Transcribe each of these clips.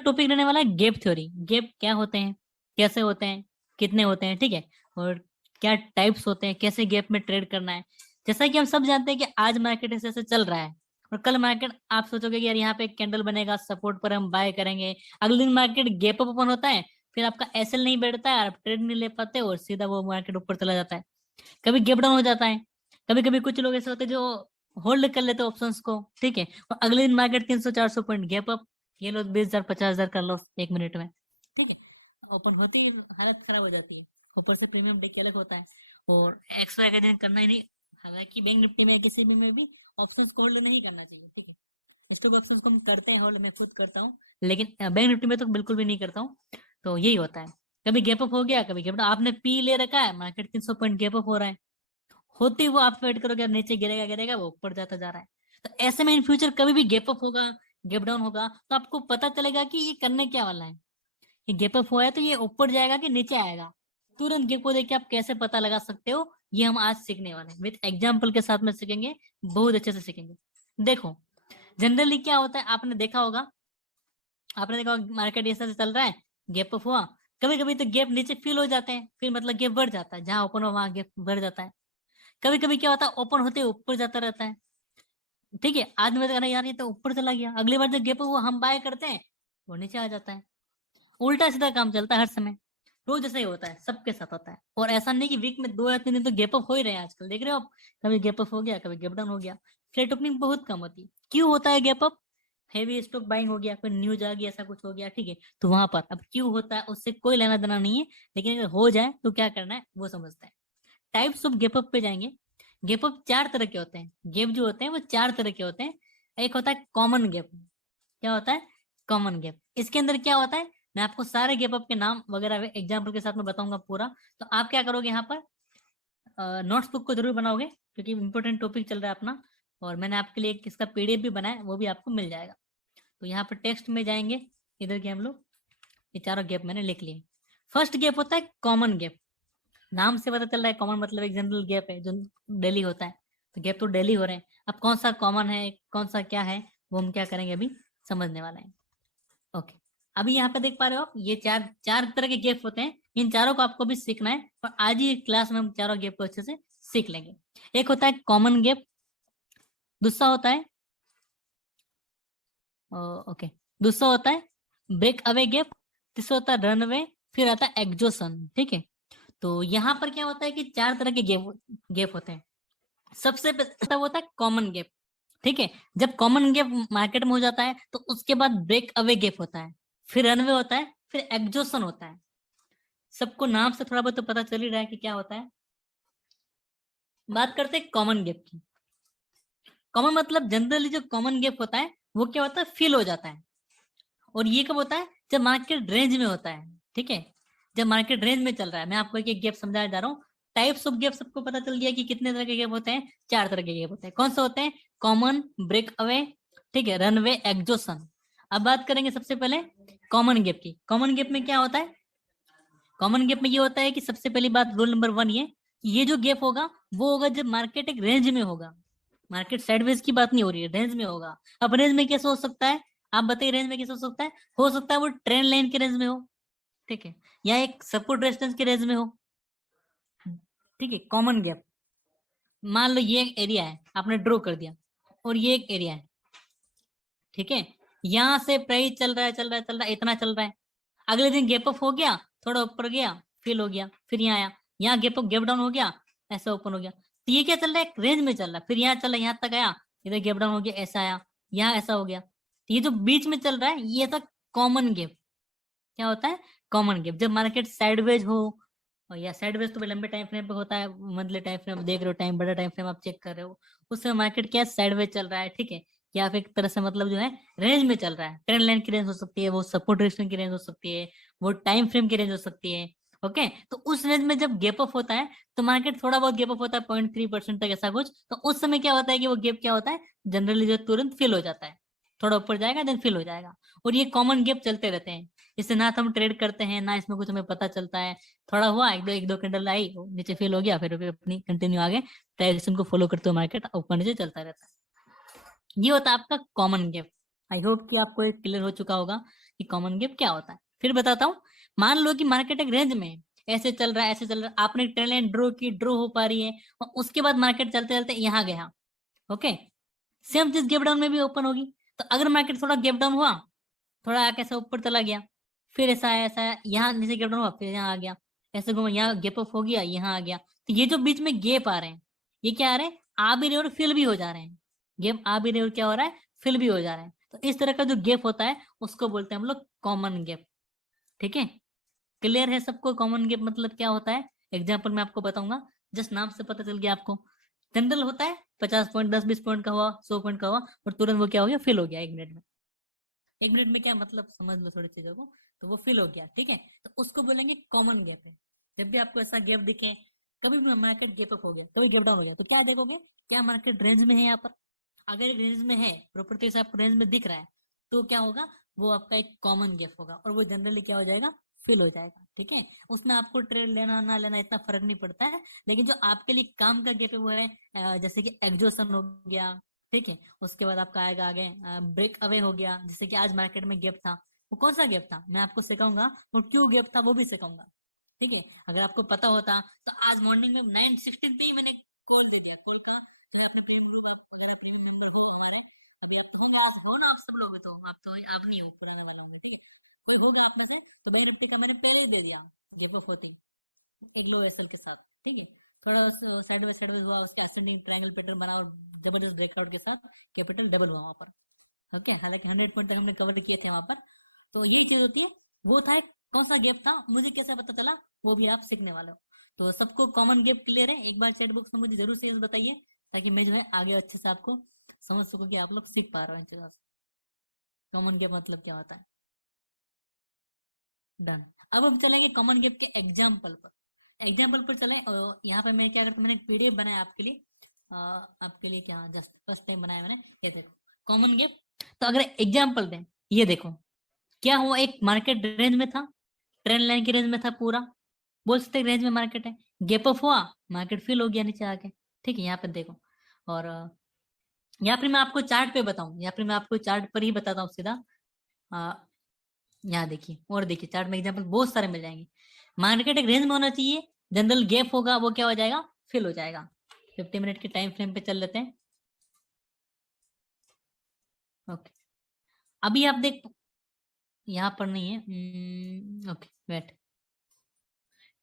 Topic रहने वाला है गैप थ्योरी। गैप क्या होते हैं, कैसे होते हैं, कितने होते हैं, ठीक है, और क्या टाइप्स होते हैं, कैसे गैप में ट्रेड करना है। जैसा कि हम सब जानते हैं कि आज मार्केट ऐसे ऐसे चल रहा है और कल मार्केट आप सोचोगे कि यार यहाँ पे एक कैंडल बनेगा, सपोर्ट पर हम बाय करेंगे, अगले दिन मार्केट गैप अप ओपन होता है, फिर आपका एसएल नहीं बैठता है, आप ट्रेड नहीं ले पाते और सीधा वो मार्केट ऊपर चला जाता है। कभी गैप डाउन हो जाता है, कभी कभी कुछ लोग ऐसे होते हैं जो होल्ड कर लेते हैं ऑप्शंस को, ठीक है, और अगले दिन मार्केट 300-400 पॉइंट गैप अप, ये लो 20,000 50,000 कर लो एक मिनट में, ठीक है। ओपन होती ही हालत खराब हो जाती है, ऊपर से प्रीमियम डे अलग होता है और एक्स्ट्रा का दिन करना ही नहीं। हालांकि बैंक निफ्टी में किसी भी में भी ऑप्शंस को होल्ड नहीं करना चाहिए, ठीक है। स्टॉक ऑप्शंस को हम करते हैं होल्ड, मैं खुद करता हूँ, लेकिन बैंक निफ्टी में तो बिल्कुल भी नहीं करता हूँ। तो यही होता है, कभी गैप अप हो गया, कभी गैप, आपने पी ले रखा है, मार्केट 300 पॉइंट गैप अप हो रहा है, होते ही वो आप वेट करोगे नीचे गिरेगा गिरेगा, वो ऊपर जाता जा रहा है। तो ऐसे में इन फ्यूचर कभी भी गैप अप होगा, गैप डाउन होगा, तो आपको पता चलेगा कि ये करने क्या वाला है। ये गैप अप हुआ है तो ये ऊपर जाएगा कि नीचे आएगा, तुरंत गैप को देख के आप कैसे पता लगा सकते हो, ये हम आज सीखने वाले हैं, विद एग्जाम्पल के साथ में सीखेंगे, बहुत अच्छे से सीखेंगे। देखो, जनरली क्या होता है, आपने देखा मार्केट ऐसा से चल रहा है, गैप अप हुआ, कभी कभी तो गैप नीचे फिल हो जाते हैं, फिर मतलब गैप बढ़ जाता है, जहां ओपन हो वहां गैप बढ़ जाता है। कभी कभी क्या होता है, ओपन होते ऊपर जाता रहता है, ठीक है, आज में तो यार ये तो ऊपर चला गया, अगली बार जब गैप हुआ हम बाय करते हैं, वो नीचे आ जाता है। उल्टा सीधा काम चलता है हर समय, रोज ऐसा ही होता है, सबके साथ होता है। और ऐसा नहीं कि वीक में 2 या 3 दिन तो गैप अप हो ही रहे हैं, आजकल देख रहे हो आप, कभी गैप अप हो गया, कभी गैप डाउन हो गया। फ्लैट ओपनिंग बहुत कम होती है, क्यों होता है gap up? Heavy stock buying हो गया, कोई न्यूज आ गई, ऐसा कुछ हो गया, ठीक है, तो वहां पर अब क्यों होता है उससे कोई लेना देना नहीं है, लेकिन अगर हो जाए तो क्या करना है वो समझते हैं। टाइप्स ऑफ गैप अप पे जाएंगे। गैप अप 4 तरह के होते हैं, गैप जो होते हैं वो 4 तरह के होते हैं। एक होता है कॉमन गैप। क्या होता है कॉमन गैप? इसके अंदर क्या होता है, मैं आपको सारे गैप अप के नाम वगैरह एग्जाम्पल के साथ में बताऊंगा पूरा। तो आप क्या करोगे, यहाँ पर नोट्स बुक को जरूर बनाओगे, क्योंकि इंपॉर्टेंट टॉपिक चल रहा है अपना, और मैंने आपके लिए इसका पीडीएफ भी बनाया है, वो भी आपको मिल जाएगा। तो यहाँ पर टेक्स्ट में जाएंगे, इधर के हम लोग, ये चारों गैप मैंने लिख लिए। फर्स्ट गैप होता है कॉमन गैप। नाम से पता चल रहा है, कॉमन मतलब एक जनरल गैप है जो डेली होता है, तो गैप तो डेली हो रहे हैं। अब कौन सा कॉमन है, कौन सा क्या है, वो हम क्या करेंगे अभी समझने वाले हैं। ओके, अभी यहाँ पे देख पा रहे हो आप, ये चार चार तरह के गैप होते हैं, इन चारों को आपको भी सीखना है, और आज ही क्लास में हम चारों गैप को अच्छे से सीख लेंगे। एक होता है कॉमन गैप, दूसरा होता है ओके, दूसरा होता है ब्रेक अवे गैप, तीसरा होता है रन अवे, फिर आता है एग्जॉशन, ठीक है। तो यहाँ पर क्या होता है कि 4 तरह के गैप गैप होते हैं। सबसे पहला होता है कॉमन गैप, ठीक है। जब कॉमन गैप मार्केट में हो जाता है तो उसके बाद ब्रेक अवे गैप होता है, फिर रनवे होता है, फिर एग्जॉशन होता है। सबको नाम से थोड़ा बहुत तो पता चल ही रहा है कि क्या होता है। बात करते हैं कॉमन गैप की। कॉमन मतलब जनरली जो कॉमन गैप होता है वो क्या होता है, फिल हो जाता है। और ये कब होता है, जब मार्केट रेंज में होता है, ठीक है, जब मार्केट रेंज में चल रहा है। मैं आपको एक एक गैप समझाया जा रहा हूँ। टाइप्स ऑफ गैप सबको पता चल गया कि कितने तरह के गैप होते हैं, 4 तरह के गैप होते हैं। कौन से होते हैं? कॉमन, ब्रेक अवे, ठीक है, रनवे, एग्जॉशन। अब बात करेंगे सबसे पहले कॉमन गैप की। कॉमन गैप में क्या होता है, कॉमन गैप में ये होता है कि सबसे पहली बात, रूल नंबर 1 ये जो गैप होगा वो होगा जब मार्केट एक रेंज में होगा। मार्केट साइडवेज की बात नहीं हो रही है, रेंज में होगा। अब रेंज में कैसे हो सकता है, आप बताइए, रेंज में कैसे हो सकता है? हो सकता है वो ट्रेंड लाइन के रेंज में हो, ठीक है, या एक सपोर्ट रेजिस्टेंस के रेंज में हो, ठीक है। कॉमन गैप, मान लो ये एक एरिया है, आपने ड्रॉ कर दिया, और ये एक एरिया है, ठीक है। यहाँ से प्राइस चल रहा है चल रहा है चल रहा है, इतना चल रहा है, अगले दिन गैप अप हो गया, थोड़ा ऊपर गया, फिल हो गया, फिर यहाँ आया, यहाँ गैप अप गैप डाउन हो गया, ऐसा ओपन हो गया। तो ये क्या चल रहा है, रेंज में चल रहा है, फिर यहाँ चल रहा है, यहाँ तक आया, इधर गैप डाउन हो गया, ऐसा आया, यहाँ ऐसा हो गया। तो ये जो बीच में चल रहा है ये था कॉमन गैप। क्या होता है? Common gap. जब मार्केट साइडवेज हो, और या साइडवेज तो लंबे टाइम फ्रेम पे होता है, मंथली टाइम फ्रेम देख रहे हो, टाइम बड़ा टाइम फ्रेम आप चेक कर रहे हो, उससे मार्केट क्या साइडवेज चल रहा है, ठीक है, या फिर एक तरह से मतलब जो है रेंज में चल रहा है। ट्रेंड लाइन की रेंज हो सकती है, वो सपोर्ट रेजिस्टेंस की रेंज हो सकती है, वो टाइम फ्रेम की रेंज हो सकती है। ओके, तो उस रेंज में जब गैप अप होता है तो मार्केट थोड़ा बहुत गैप अप होता है 0.3% तक, ऐसा कुछ, तो उस समय क्या होता है कि वो गैप क्या होता है, जनरली जो तुरंत फिल हो जाता है, थोड़ा ऊपर जाएगा देन फिल हो जाएगा। और ये कॉमन गैप चलते रहते हैं, इससे ना तो हम ट्रेड करते हैं ना इसमें कुछ हमें पता चलता है। थोड़ा हुआ, एक दो कैंडल आई, नीचे फेल हो गया, फिर अपनी कंटिन्यू आगे डायरेक्शन को फॉलो करते हुए मार्केट ऊपर नीचे चलता रहता है। ये होता है आपका कॉमन गैप। आई होप कि आपको एक क्लियर हो चुका होगा कि कॉमन गैप क्या होता है। फिर बताता हूँ। मान लो कि मार्केट एक रेंज में है, ऐसे चल रहा है ऐसे चल रहा है, आपने ट्रेंड लाइन ड्रॉ की, ड्रॉ हो पा रही है, और उसके बाद मार्केट चलते चलते यहाँ गया। ओके, सेम चीज गैप डाउन में भी ओपन होगी। तो अगर मार्केट थोड़ा गैप डाउन हुआ, थोड़ा आके ऐसा ऊपर चला गया, फिर ऐसा है ऐसा है, यहाँ नीचे गैप डाउन हुआ, फिर यहाँ आ गया, ऐसे घूमा, यहाँ गैप अप हो गया, यहाँ आ गया। तो ये जो बीच में गैप आ रहे हैं, ये क्या आ रहे हैं, आ भी रहे और फिल भी हो जा रहे हैं। गैप आ भी रहे और क्या हो रहा है, फिल भी हो जा रहे हैं। तो इस तरह का जो गैप होता है उसको बोलते हैं हम लोग कॉमन गैप। ठीक है, क्लियर है सबको कॉमन गैप मतलब क्या होता है? एग्जाम्पल मैं आपको बताऊंगा, जस्ट नाम से पता चल गया आपको। जनरल होता है 50 पॉइंट, 10-20 पॉइंट का हुआ, 100 पॉइंट का हुआ, और तुरंत वो क्या हो गया, फिल हो गया 1 मिनट में। 1 मिनट में क्या मतलब, समझ लो थोड़ी चीजों को। तो वो फिल हो गया, ठीक है। तो उसको बोलेंगे कॉमन गैप है। जब भी आपको ऐसा गैप दिखे, कभी भी मार्केट गैप अप हो गया, कभी गैप डाउन हो गया, तो क्या देखोगे, क्या मार्केट रेंज में है यहाँ पर। अगर रेंज में है, प्रॉपर्टी से आपको रेंज में दिख रहा है, तो क्या होगा, वो आपका एक कॉमन गैप होगा, और वो जनरली क्या हो जाएगा, फिल हो जाएगा। ठीक है, उसमें आपको ट्रेड लेना ना लेना इतना फर्क नहीं पड़ता है। लेकिन जो आपके लिए काम का गैप है वो है जैसे कि एग्जॉशन हो गया। ठीक है, उसके बाद आपका आएगा आगे ब्रेक अवे हो गया, जैसे कि आज मार्केट में गैप था। वो कौन सा गैप था मैं आपको सिखाऊंगा, और क्यों गैप था वो भी सिखाऊंगा। ठीक है, अगर आपको पता होता तो आज मॉर्निंग में 9:16 पे ही मैंने कॉल दे दिया। कॉल का चाहे अपने प्रीमियम ग्रुप आप वगैरह प्रीमियम मेंबर हो हमारे, अभी आप होंगे, आज हो ना आप सब लोग, तो आप तो आप नहीं हो, पुराना वाला होंगे। ठीक है, कोई होगा आप में से, तो 22 का मैंने पहले ही दे दिया गैप ऑफ होती एक लो एसएल के साथ। ठीक है, थोड़ा साइडवेज हुआ, उसका असेंडिंग ट्रायंगल पैटर्न बना, और जबरदस्त ब्रेकआउट के साथ कैपिटल डबल हुआ वहां पर। ओके, हालांकि 100 पॉइंट हमने कवर किए थे वहां पर। तो ये चीज होती है। वो था कौन सा गैप था, मुझे कैसे पता चला, वो भी आप सीखने वाले हो। तो सबको कॉमन गैप क्लियर है? एक बार चैट बॉक्स में मुझे जरूर से बताइए, ताकि मैं जो है आगे अच्छे से आपको समझ सकूं कि आप लोग सीख पा रहे हो इन चीजों से। कॉमन गैप मतलब क्या होता है। डन। अब हम चलेंगे कॉमन गैप के एग्जाम्पल पर। एग्जाम्पल पर चले, और यहाँ पे मैं क्या करता हूँ, मैंने एक पीडीएफ बनाया आपके लिए। आपके लिए क्या, जस्ट फर्स्ट टाइम बनाया मैंने, ये देखो कॉमन गैप। तो अगर एग्जाम्पल दें, ये देखो क्या हुआ, एक मार्केट रेंज में था, ट्रेंड लाइन की रेंज में था पूरा, बोल सकते रेंज में मार्केट है। गैप अप हुआ, मार्केट फिल हो गया नीचे आके। ठीक है, यहाँ पे देखो। और यहाँ पे मैं आपको चार्ट पे बताऊं, यहाँ पे मैं आपको चार्ट पर ही बताता हूँ सीधा। अ, यहाँ देखिए, और देखिए चार्ट में एग्जांपल बहुत सारे मिल जाएंगे। मार्केट एक रेंज में होना चाहिए, जनरल गैप होगा, वो क्या हो जाएगा, फिल हो जाएगा। 50 मिनट के टाइम फ्रेम पे चल लेते हैं। ओके, अभी आप देख, यहाँ पर नहीं है। ओके वेट,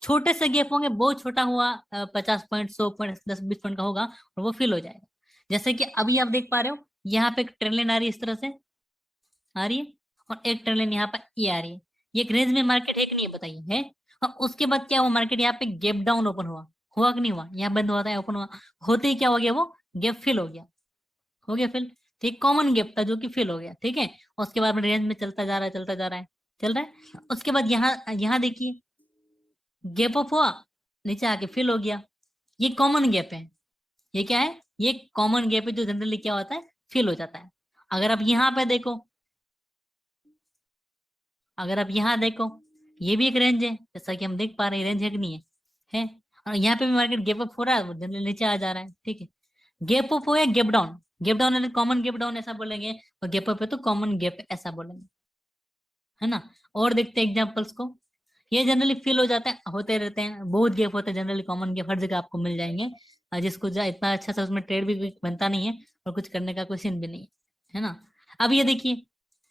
छोटे से गैप होंगे, बहुत छोटा हुआ, 50 पॉइंट, 100 पॉइंट, 10-20 पॉइंट का होगा, और वो फिल हो जाएगा। जैसे कि अभी आप देख पा रहे हो, यहाँ पे एक ट्रेंड लाइन आ रही है, इस तरह से आ रही है, और एक ट्रेंड लाइन यहाँ पर ये आ रही है। ये एक रेंज में मार्केट है कि नहीं है, बताइए है। और उसके बाद क्या हुआ, मार्केट यहाँ पे गैप डाउन ओपन हुआ, हुआ कि नहीं हुआ, यहाँ बंद हुआ था, ओपन हुआ, होते ही क्या हो गया, वो गैप फिल हो गया, हो गया फिल। ठीक, कॉमन गैप था जो कि फिल हो गया। ठीक है, उसके बाद में रेंज में चलता जा रहा है, चलता जा रहा है, चल रहा है। उसके बाद यहाँ यहाँ देखिए, गैप अप हुआ, नीचे आके फिल हो गया। ये कॉमन गैप है। ये क्या है, ये कॉमन गैप है, जो जनरली क्या होता है, फिल हो जाता है। अगर आप यहाँ पे देखो, अगर आप यहाँ देखो, ये भी एक रेंज है, जैसा कि हम देख पा रहे हैं, रेंज है कि नहीं है, है। और यहाँ पे भी मार्केट गैप अप हो रहा है, वो जनरली नीचे आ जा रहा है। ठीक है, गैप अप हो या गैप डाउन, गैप डाउन है कॉमन गैप डाउन ऐसा बोलेंगे, और गैप अप है तो कॉमन गैप ऐसा बोलेंगे, है ना। और देखते हैं एग्जाम्पल्स को। ये जनरली फिल हो जाते हैं, होते रहते हैं, बहुत गैप होते हैं जनरली, कॉमन गैप हर जगह आपको मिल जाएंगे। जिसको इतना अच्छा सा उसमें ट्रेड भी बनता नहीं है, और कुछ करने का कोई सीन भी नहीं है ना। अब ये देखिए,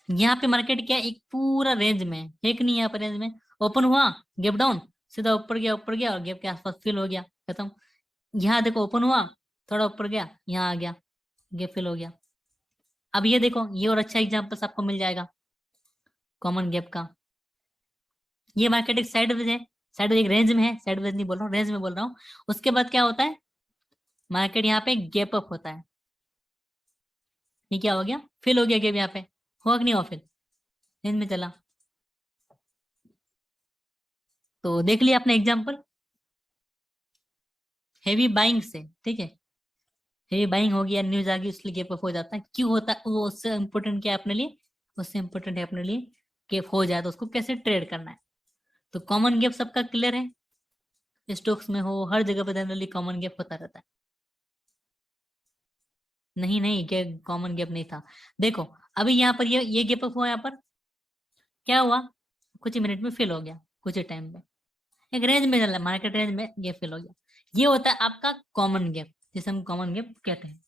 यहाँ पे मार्केट क्या है, एक पूरा रेंज में है, एक नहीं, यहाँ पर रेंज में ओपन हुआ, गैप डाउन, सीधा ऊपर गया, ऊपर गया, और गैप के आसपास फिल हो गया, खत्म। यहाँ देखो ओपन हुआ, थोड़ा ऊपर गया, यहाँ आ गया, गैप फिल हो गया। अब ये देखो, ये और अच्छा एग्जाम्पल्स आपको मिल जाएगा कॉमन गैप का। ये मार्केट एक साइडवेज है, साइडवेज एक रेंज में है, साइडवेज नहीं बोल रहा हूँ, रेंज में बोल रहा हूँ। उसके बाद क्या होता है, मार्केट यहाँ पे गैप अप होता है। ये क्या हो गया, फिल हो गया गैप, यहाँ पे हुआ कि नहीं हुआ, फिल रेंज में चला। तो देख लिया आपने एग्जाम्पल, हेवी बाइंग से। ठीक है, हेवी बाइंग हो गया, न्यूज आ गई, उसके लिए गैप अप हो जाता है। क्यों होता है वो, उससे इम्पोर्टेंट क्या है अपने लिए, उससे इम्पोर्टेंट है अपने लिए गैप हो जाए तो उसको कैसे ट्रेड करना है। तो कॉमन गैप सबका क्लियर है, स्टॉक्स में हो, हर जगह पर जनरली कॉमन गैप होता रहता है। नहीं नहीं, क्या कॉमन गैप नहीं था, देखो अभी यहाँ पर ये गैप अप हुआ यहाँ पर, क्या हुआ, कुछ मिनट में फिल हो गया, कुछ टाइम पे एक रेंज में चल रहा है, मार्केट रेंज में गैप फिल हो गया। ये होता है आपका कॉमन गैप, जिसे हम कॉमन गैप कहते हैं।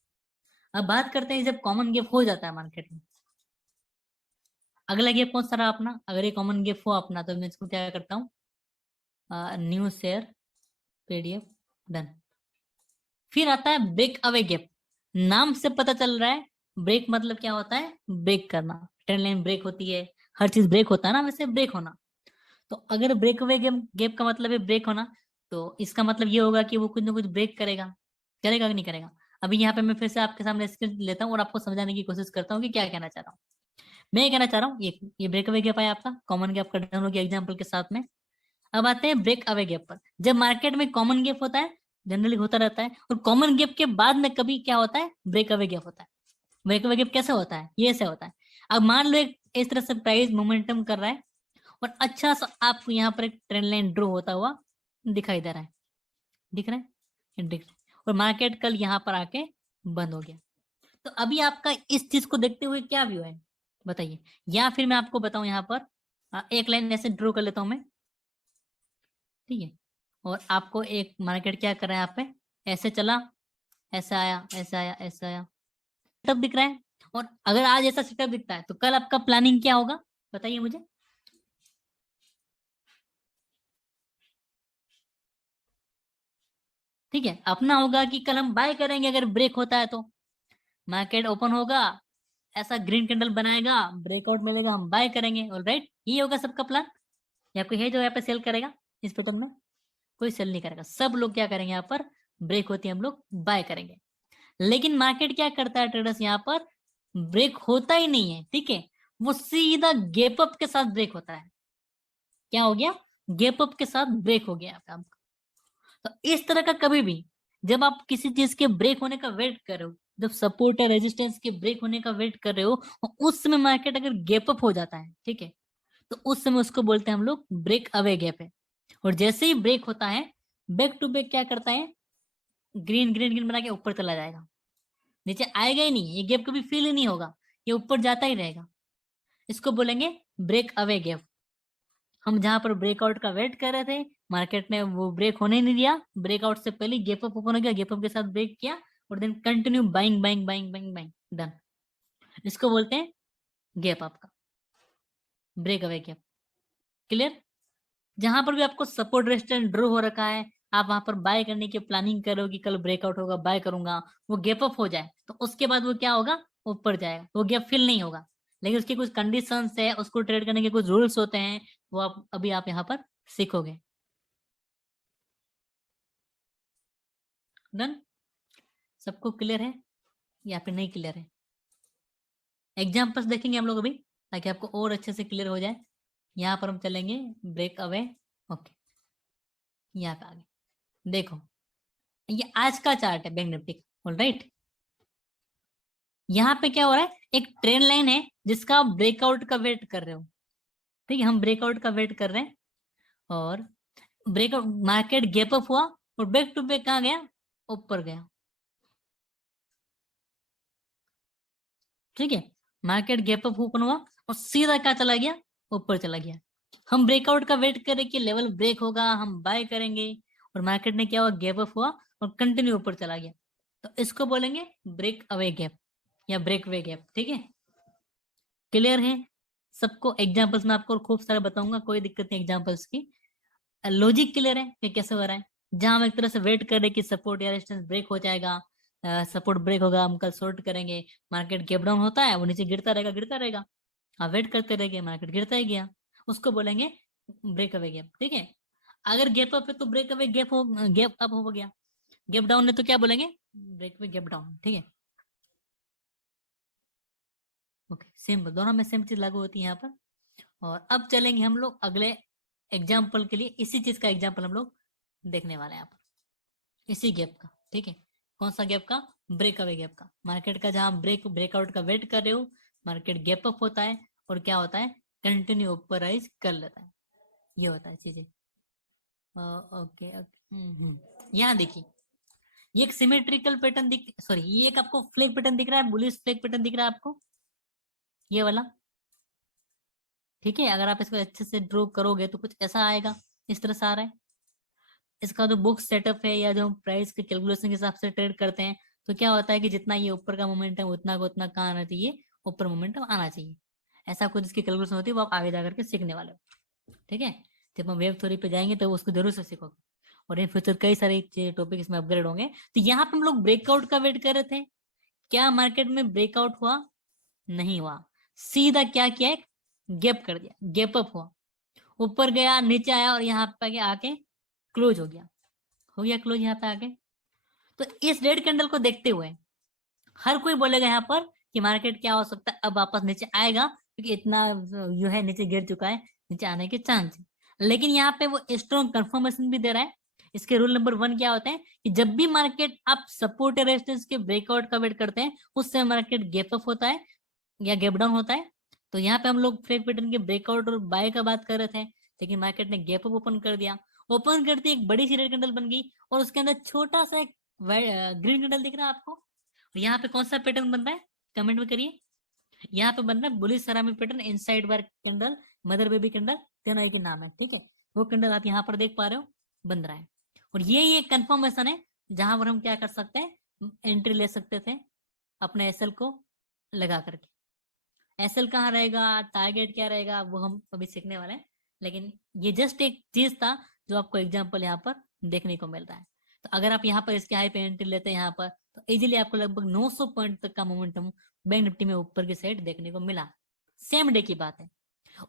अब बात करते हैं जब कॉमन गैप हो जाता है मार्केट में, अगला गैप कौन सा रहा अपना, अगर ये कॉमन गैप हो अपना तो मैं इसको क्या करता हूँ, न्यू शेयर पीडीएफ डन। फिर आता है ब्रेक अवे गैप। नाम से पता चल रहा है ब्रेक मतलब क्या होता है, ब्रेक करना, ट्रेंड लाइन ब्रेक होती है, हर चीज ब्रेक होता है ना, वैसे ब्रेक होना। तो अगर ब्रेक अवे गैप गैप का मतलब है ब्रेक होना, तो इसका मतलब ये होगा कि वो कुछ ना कुछ ब्रेक करेगा, करेगा कि नहीं करेगा। अभी यहाँ पे मैं फिर से आपके सामने स्क्रीन लेता हूँ और आपको समझाने की कोशिश करता हूँ कि क्या कहना चाह रहा हूँ। मैं ये कहना चाह रहा हूँ, ये ब्रेक अवे गैप है आपका, कॉमन गैप का डन हो गया एग्जाम्पल के साथ में। अब आते हैं ब्रेक अवे गैप पर। जब मार्केट में कॉमन गैप होता है, जनरली होता रहता है, और कॉमन गैप के बाद में कभी क्या होता है, ब्रेक अवे गैप होता है। ब्रेक अवे गैप कैसे होता है, ये ऐसे होता है। अब मान लो एक इस तरह से प्राइस मोमेंटम कर रहा है और अच्छा सा आपको यहाँ पर एक ट्रेंड लाइन ड्रॉ होता हुआ दिखाई दे रहा है, दिख रहा है, ये दिख रहा है, और मार्केट कल यहाँ पर आके बंद हो गया। तो अभी आपका इस चीज को देखते हुए क्या व्यू है बताइए। या फिर मैं आपको बताऊं यहाँ पर, एक लाइन ऐसे ड्रॉ कर लेता हूं मैं, ठीक है, और आपको एक मार्केट क्या कर रहा है यहाँ पे, ऐसे चला, ऐसा आया, ऐसा आया, ऐसा आया, सेटअप दिख रहा है। और अगर आज ऐसा सेटअप दिखता है तो कल आपका प्लानिंग क्या होगा बताइए मुझे। ठीक है, अपना होगा कि कल हम बाय करेंगे अगर ब्रेक होता है तो, मार्केट ओपन होगा, ऐसा ग्रीन कैंडल बनाएगा, ब्रेकआउट मिलेगा, हम बाय करेंगे, ऑलराइट, ये होगा सबका प्लान। या कोई है जो यहाँ पे सेल करेगा इस पे, तुमने कोई सेल नहीं करेगा, सब लोग क्या करेंगे यहाँ पर, ब्रेक होती है हम लोग बाय करेंगे। लेकिन मार्केट क्या करता है, ट्रेडर्स यहाँ पर ब्रेक होता ही नहीं है, ठीक है, वो सीधा गैप अप के साथ ब्रेक होता है। क्या हो गया, गैप अप के साथ ब्रेक हो गया आपका। तो इस तरह का कभी भी जब आप किसी चीज के ब्रेक होने का वेट कर रहे हो, जब सपोर्ट या रेजिस्टेंस के ब्रेक होने का वेट कर रहे हो, और उस समय मार्केट अगर गैप अप हो जाता है, ठीक है, तो उस समय उसको बोलते हैं हम लोग ब्रेक अवे गैप है। और जैसे ही ब्रेक होता है, बैक टू बैक क्या करता है, ग्रीन ग्रीन ग्रीन बना के ऊपर चला जाएगा, नीचे आएगा ही नहीं, ये गैप कभी फील ही नहीं होगा, ये ऊपर जाता ही रहेगा। इसको बोलेंगे ब्रेक अवे गैप। हम जहां पर ब्रेकआउट का वेट कर रहे थे, मार्केट ने वो ब्रेक होने ही नहीं दिया, ब्रेकआउट से पहले गैप अप ओपन हो गया, गैप अप के साथ ब्रेक किया, और then continue buying buying buying buying buying, done. इसको बोलते हैं गैप आपका, ब्रेक अवे गैप। क्लियर। जहां पर भी आपको सपोर्ट रेजिस्टेंस ड्रॉ हो रखा है, आप वहां पर बाय करने की प्लानिंग करो कि कल ब्रेकआउट होगा, बाय करूंगा, वो गैप अप हो जाए तो उसके बाद वो क्या होगा, ऊपर जाएगा, वो गैप फिल नहीं होगा। लेकिन उसकी कुछ कंडीशंस है, उसको ट्रेड करने के कुछ रूल्स होते हैं, वो आप यहाँ पर सीखोगे। डन। सबको क्लियर है या फिर नहीं क्लियर है। एग्जाम्पल्स देखेंगे हम लोग अभी, ताकि आपको और अच्छे से क्लियर हो जाए। यहाँ पर हम चलेंगे ब्रेक अवे, ओके, यहाँ पे आगे देखो, ये आज का चार्ट है बैंक निफ्टी का, ऑलराइट। यहाँ पे क्या हो रहा है, एक ट्रेन लाइन है जिसका आप ब्रेकआउट का वेट कर रहे हो, ठीक है, हम ब्रेकआउट का वेट कर रहे हैं, और ब्रेकआउट मार्केट गैप अप हुआ और बैक टू बैक कहाँ गया, ऊपर गया, ठीक है, मार्केट गैप अप ओपन हुआ और सीधा क्या चला गया, ऊपर चला गया। हम ब्रेकआउट का वेट करें कि लेवल ब्रेक होगा, हम बाय करेंगे, और मार्केट ने क्या हुआ, गैप अप हुआ और कंटिन्यू ऊपर चला गया, तो इसको बोलेंगे ब्रेक अवे गैप या ब्रेक वे गैप, ठीक है। क्लियर है सबको। एग्जांपल्स में आपको खूब सारे बताऊंगा, कोई दिक्कत नहीं एग्जांपल्स की। लॉजिक क्लियर है कि कैसे हो रहा है। जहां हम एक तरह से वेट कर रहे कि सपोर्ट या रेजिस्टेंस ब्रेक हो जाएगा, सपोर्ट ब्रेक होगा, हम कल शॉर्ट करेंगे, मार्केट गैप डाउन होता है, वो नीचे गिरता रहेगा, गिरता रहेगा, आप वेट करते रहेंगे, मार्केट गिरता ही गया, उसको बोलेंगे ब्रेक अवे गैप, ठीक है। अगर गैप अप है तो ब्रेक अवे गैप हो, गैप अप हो गया। गैप डाउन है तो क्या बोलेंगे, ब्रेक अवे गैप डाउन, ठीक है। ओके, सेम दोनों में सेम चीज लागू होती है यहाँ पर। और अब चलेंगे हम लोग अगले एग्जाम्पल के लिए, इसी चीज का एग्जाम्पल हम लोग देखने वाले हैं यहाँ पर, इसी गैप का, ठीक है। कौन सा गैप का, ब्रेक अवे गैप का। मार्केट का जहां ब्रेकआउट का वेट कर रहे हो, मार्केट गैप अप होता है और क्या होता है, कंटिन्यू ऊपर राइज कर लेता है, ये होता है चीजें। ओके ओके, यहाँ देखिए, ये एक सिमेट्रिकल पैटर्न दिख, सॉरी, ये एक आपको फ्लैग पैटर्न दिख रहा है, बुलिश फ्लैग पैटर्न दिख रहा है आपको, ये वाला, ठीक है, अगर आप इसको अच्छे से ड्रॉ करोगे तो कुछ ऐसा आएगा, इस तरह से आ रहा है। इसका जो बुक सेटअप है या जो हम प्राइस के कैलकुलेशन के हिसाब से ट्रेड करते हैं, तो क्या होता है कि जितना ये ऊपर का मोमेंटम उतना को उतना कहाँ आना चाहिए, ऊपर मोमेंटम आना चाहिए। ऐसा कुछ इसकी कैलकुलेशन होती है, वो आप आगे जाकर के सीखने वाले हो। ठीक है, जब हम वेब थ्योरी पे जाएंगे तो उसको जरूर से सीखोगे। और इन फ्यूचर कई सारे टॉपिक इसमें अपग्रेड होंगे। तो यहाँ पे हम लोग ब्रेकआउट का वेट कर रहे थे। क्या मार्केट में ब्रेकआउट हुआ? नहीं हुआ। सीधा क्या किया, गैप कर दिया, गैप अप हुआ, ऊपर गया, नीचे आया, और यहाँ पे आके क्लोज हो गया। हो गया क्लोज यहाँ पे आके। तो इस रेड कैंडल को देखते हुए हर कोई बोलेगा यहाँ पर कि मार्केट क्या हो सकता है, अब वापस नीचे आएगा, क्योंकि इतना जो है नीचे गिर चुका है, नीचे आने के चांस है। लेकिन यहाँ पे वो स्ट्रॉन्ग कंफर्मेशन भी दे रहा है। इसके रूल नंबर 1 क्या होते हैं कि जब भी मार्केट आप सपोर्ट रेजिस्टेंस के ब्रेकआउट का वेट करते हैं, उस समय मार्केट गैप अप होता है या गैप डाउन होता है। तो यहाँ पे हम लोग फ्लैग पैटर्न के ब्रेकआउट और बाय का बात कर रहे थे, लेकिन मार्केट ने गैप अप ओपन कर दिया। ओपन करते एक बड़ी सी रेड कैंडल बन गई, और उसके अंदर छोटा सा एक ग्रीन कैंडल दिख रहा है आपको। और यहाँ पे कौन सा पैटर्न बन रहा है, कमेंट में करिए। यहाँ पे बन रहा है बुलिश सरामी पैटर्न, इनसाइड वार कैंडल, मदर बेबी कैंडल, तीनों एक ही नाम है। ठीक है, वो कैंडल आप यहाँ पर देख पा रहे हो, बन रहा है। और ये कंफर्मेशन है जहां पर हम क्या कर सकते हैं, एंट्री ले सकते थे अपने एसएल को लगा करके। एसएल कहाँ रहेगा, टारगेट क्या रहेगा, वो हम अभी सीखने वाले हैं। लेकिन ये जस्ट एक चीज था जो आपको एग्जाम्पल यहाँ पर देखने को मिल रहा है। तो अगर आप यहाँ पर इसके हाई पे एंट्री लेते हैं यहाँ पर, तो इजीली आपको लगभग 900 पॉइंट तक का मोमेंटम बैंक निफ्टी में ऊपर की साइड देखने को मिला। सेम डे की बात है।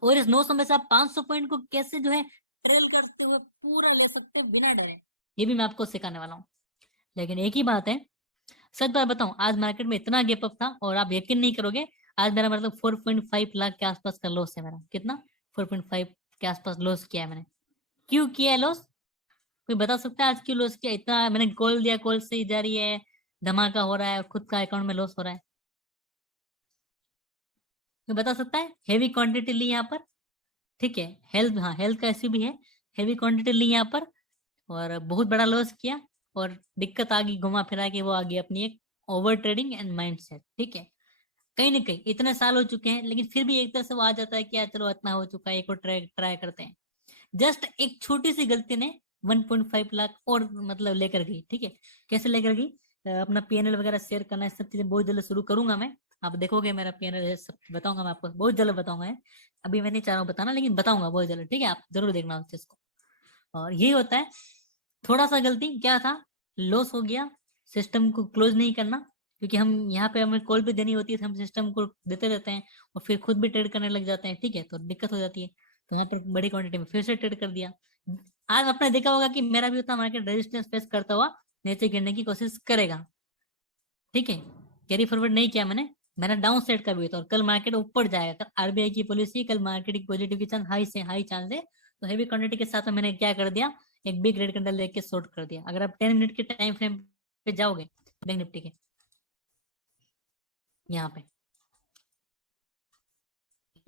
और इस 900 में से आप 500 पॉइंट को कैसे जो है ट्रेल करते हुए पूरा ले सकते हैं बिना डरे, ये भी मैं आपको सिखाने वाला हूँ। लेकिन एक ही बात है, सच बात बताऊं, आज मार्केट में इतना गैप अप था, और आप यकीन नहीं करोगे, आज मेरा मतलब 4.5 लाख के आसपास का लॉस है मेरा। कितना? 4.5 के आसपास लॉस किया है मैंने। क्यों किया है लॉस? कोई बता सकता है आज क्यों लॉस किया? इतना मैंने कॉल दिया, कॉल से ही जारी है, धमाका हो रहा है, और खुद का अकाउंट में लॉस हो रहा है। कोई बता सकता है? हेवी क्वांटिटी ली यहाँ पर। ठीक है, हेल्थ, हाँ हेल्थ का ऐसी भी है। हेवी क्वांटिटी ली यहाँ पर, और बहुत बड़ा लॉस किया, और दिक्कत आ गई, घुमा फिरा के वो आ गई अपनी एक ओवर ट्रेडिंग एंड माइंडसेट। ठीक है, कहीं ना कहीं इतने साल हो चुके हैं, लेकिन फिर भी एक तरह से वो आ जाता है कि यार चलो इतना हो चुका है, एक और ट्राई ट्राई करते हैं। जस्ट एक छोटी सी गलती ने 1.5 लाख और मतलब लेकर गई। ठीक है, कैसे लेकर गई? अपना पीएनएल वगैरह शेयर करना, है सब चीजें बहुत जल्द शुरू करूंगा मैं। आप देखोगे मेरा पीएनएल सब बताऊंगा मैं आपको, बहुत जल्द बताऊंगा है। अभी मैं नहीं चाह रहा हूँ बताना, लेकिन बताऊंगा बहुत जल्द। ठीक है, आप जरूर देखना उस चीज को। और यही होता है, थोड़ा सा गलती क्या था, लॉस हो गया, सिस्टम को क्लोज नहीं करना। क्योंकि हम यहाँ पे हमें कॉल भी देनी होती है, तो हम सिस्टम को देते रहते हैं, और फिर खुद भी ट्रेड करने लग जाते हैं। ठीक है, तो दिक्कत हो जाती है। तो यहाँ पर बड़ी क्वांटिटी में फिर से ट्रेड कर दिया। आज आपने देखा होगा कि मेरा भी उतना मार्केट रेजिस्टेंस फेस करता हुआ नीचे गिरने की कोशिश करेगा। ठीक है, कैरी फॉरवर्ड नहीं किया मैंने, मेरा डाउन साइड का भी था। और कल मार्केट ऊपर जाएगा, कल आरबीआई की पॉलिसी, कल मार्केट की पॉजिटिव की चांस हाई से हाई चांस है। तो हेवी क्वांटिटी के साथ में मैंने क्या कर दिया, एक बिग रेड कैंडल लेके शॉर्ट कर दिया। अगर आप 10 मिनट के टाइम फ्रेम पे जाओगे बैंक निफ्टी के, यहाँ पे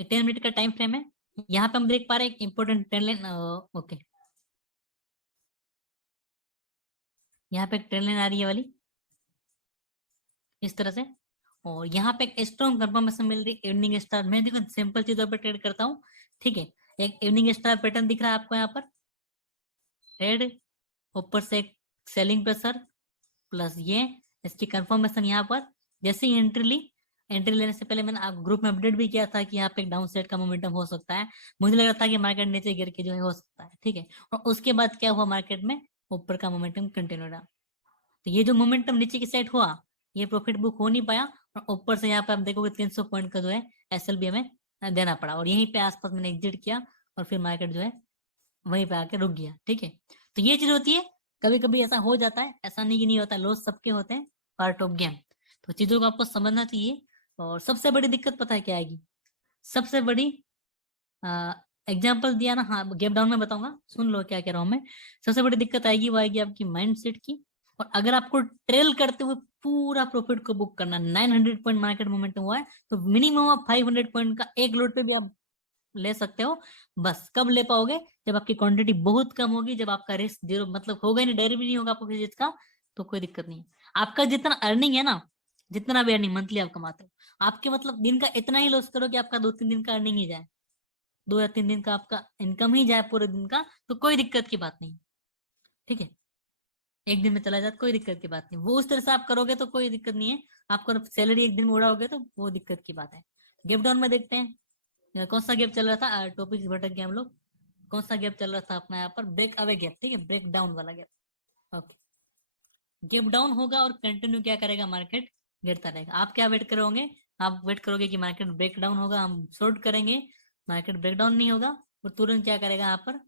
10 मिनट का टाइम फ्रेम है, यहाँ पे हम देख पा रहे हैं एक इंपॉर्टेंट ट्रेंड लाइन। ओके, यहाँ पे एक ट्रेंड लाइन आ रही है वाली, इस तरह से। और यहाँ पे एक स्ट्रॉन्ग कंफर्मेशन मिल रही है इवनिंग स्टार। मैं देखो सिंपल चीजों पे ट्रेड करता हूँ। ठीक है, एक इवनिंग स्टार पैटर्न दिख रहा है आपको यहाँ पर, रेड, ऊपर से एक सेलिंग प्रेशर, प्लस ये इसकी कंफर्मेशन यहाँ पर। जैसे ही एंट्री ली, एंट्री लेने से पहले मैंने आप ग्रुप में अपडेट भी किया था कि यहाँ पे एक डाउन साइड का मोमेंटम हो सकता है। मुझे लग रहा था कि मार्केट नीचे गिर के जो है हो सकता है। ठीक है, और उसके बाद क्या हुआ, मार्केट में ऊपर का मोमेंटम कंटिन्यू रहा। तो ये जो मोमेंटम नीचे की साइड हुआ, ये प्रॉफिट बुक हो नहीं पाया, और ऊपर से यहाँ पे आप देखोगे 300 पॉइंट का जो है एसएल भी हमें देना पड़ा। और यहीं पे आसपास मैंने एग्जिट किया, और फिर मार्केट जो है वहीं पे आके रुक गया। ठीक है, तो ये चीज होती है, कभी कभी ऐसा हो जाता है, ऐसा नहीं कि नहीं होता, लॉस सबके होते हैं, पार्ट ऑफ गेम। तो चीजों को आपको समझना चाहिए। और सबसे बड़ी दिक्कत पता है क्या आएगी? सबसे बड़ी एग्जाम्पल दिया ना, हाँ गैप डाउन में बताऊंगा, सुन लो क्या कह रहा हूं मैं। सबसे बड़ी दिक्कत आएगी, वो आएगी आपकी माइंडसेट की। और अगर आपको ट्रेल करते हुए पूरा प्रॉफिट को बुक करना, 900 पॉइंट मार्केट मोमेंटम हुआ है, तो मिनिमम आप 500 पॉइंट का एक लोट पे भी आप ले सकते हो। बस कब ले पाओगे? जब आपकी क्वांटिटी बहुत कम होगी, जब आपका रिस्क जीरो, मतलब होगा ही नहीं, डर भी नहीं होगा आपको किसी चीज का, तो कोई दिक्कत नहीं है। आपका जितना अर्निंग है ना, जितना भी अर्निंग मंथली आप कमाते हो, आपके मतलब दिन का इतना ही लॉस करो कि आपका 2-3 दिन का अर्निंग ही जाए। 2 या 3 दिन का आपका इनकम ही जाए पूरे दिन का, तो कोई दिक्कत की बात नहीं। ठीक है, एक दिन में चला जाए कोई दिक्कत की बात नहीं, वो उस तरह से आप करोगे तो कोई दिक्कत नहीं है। आपको सैलरी एक दिन में उड़ाओगे तो वो दिक्कत की बात है। गैप डाउन में देखते हैं कौन सा गैप चल रहा था, टॉपिक भटक गए हम लोग। कौन सा गैप चल रहा था अपना यहाँ पर, ब्रेक अवे गैप, ठीक है, ब्रेक डाउन वाला गैप। ओके, गैप डाउन होगा और कंटिन्यू क्या करेगा, मार्केट गिरता रहेगा। आप क्या वेट करोगे, आप वेट करोगे कि मार्केट ब्रेक डाउन होगा, हम शॉर्ट करेंगे। मार्केट ब्रेक डाउन नहीं होगा, वो तुरंत क्या करेगा, यहाँ पर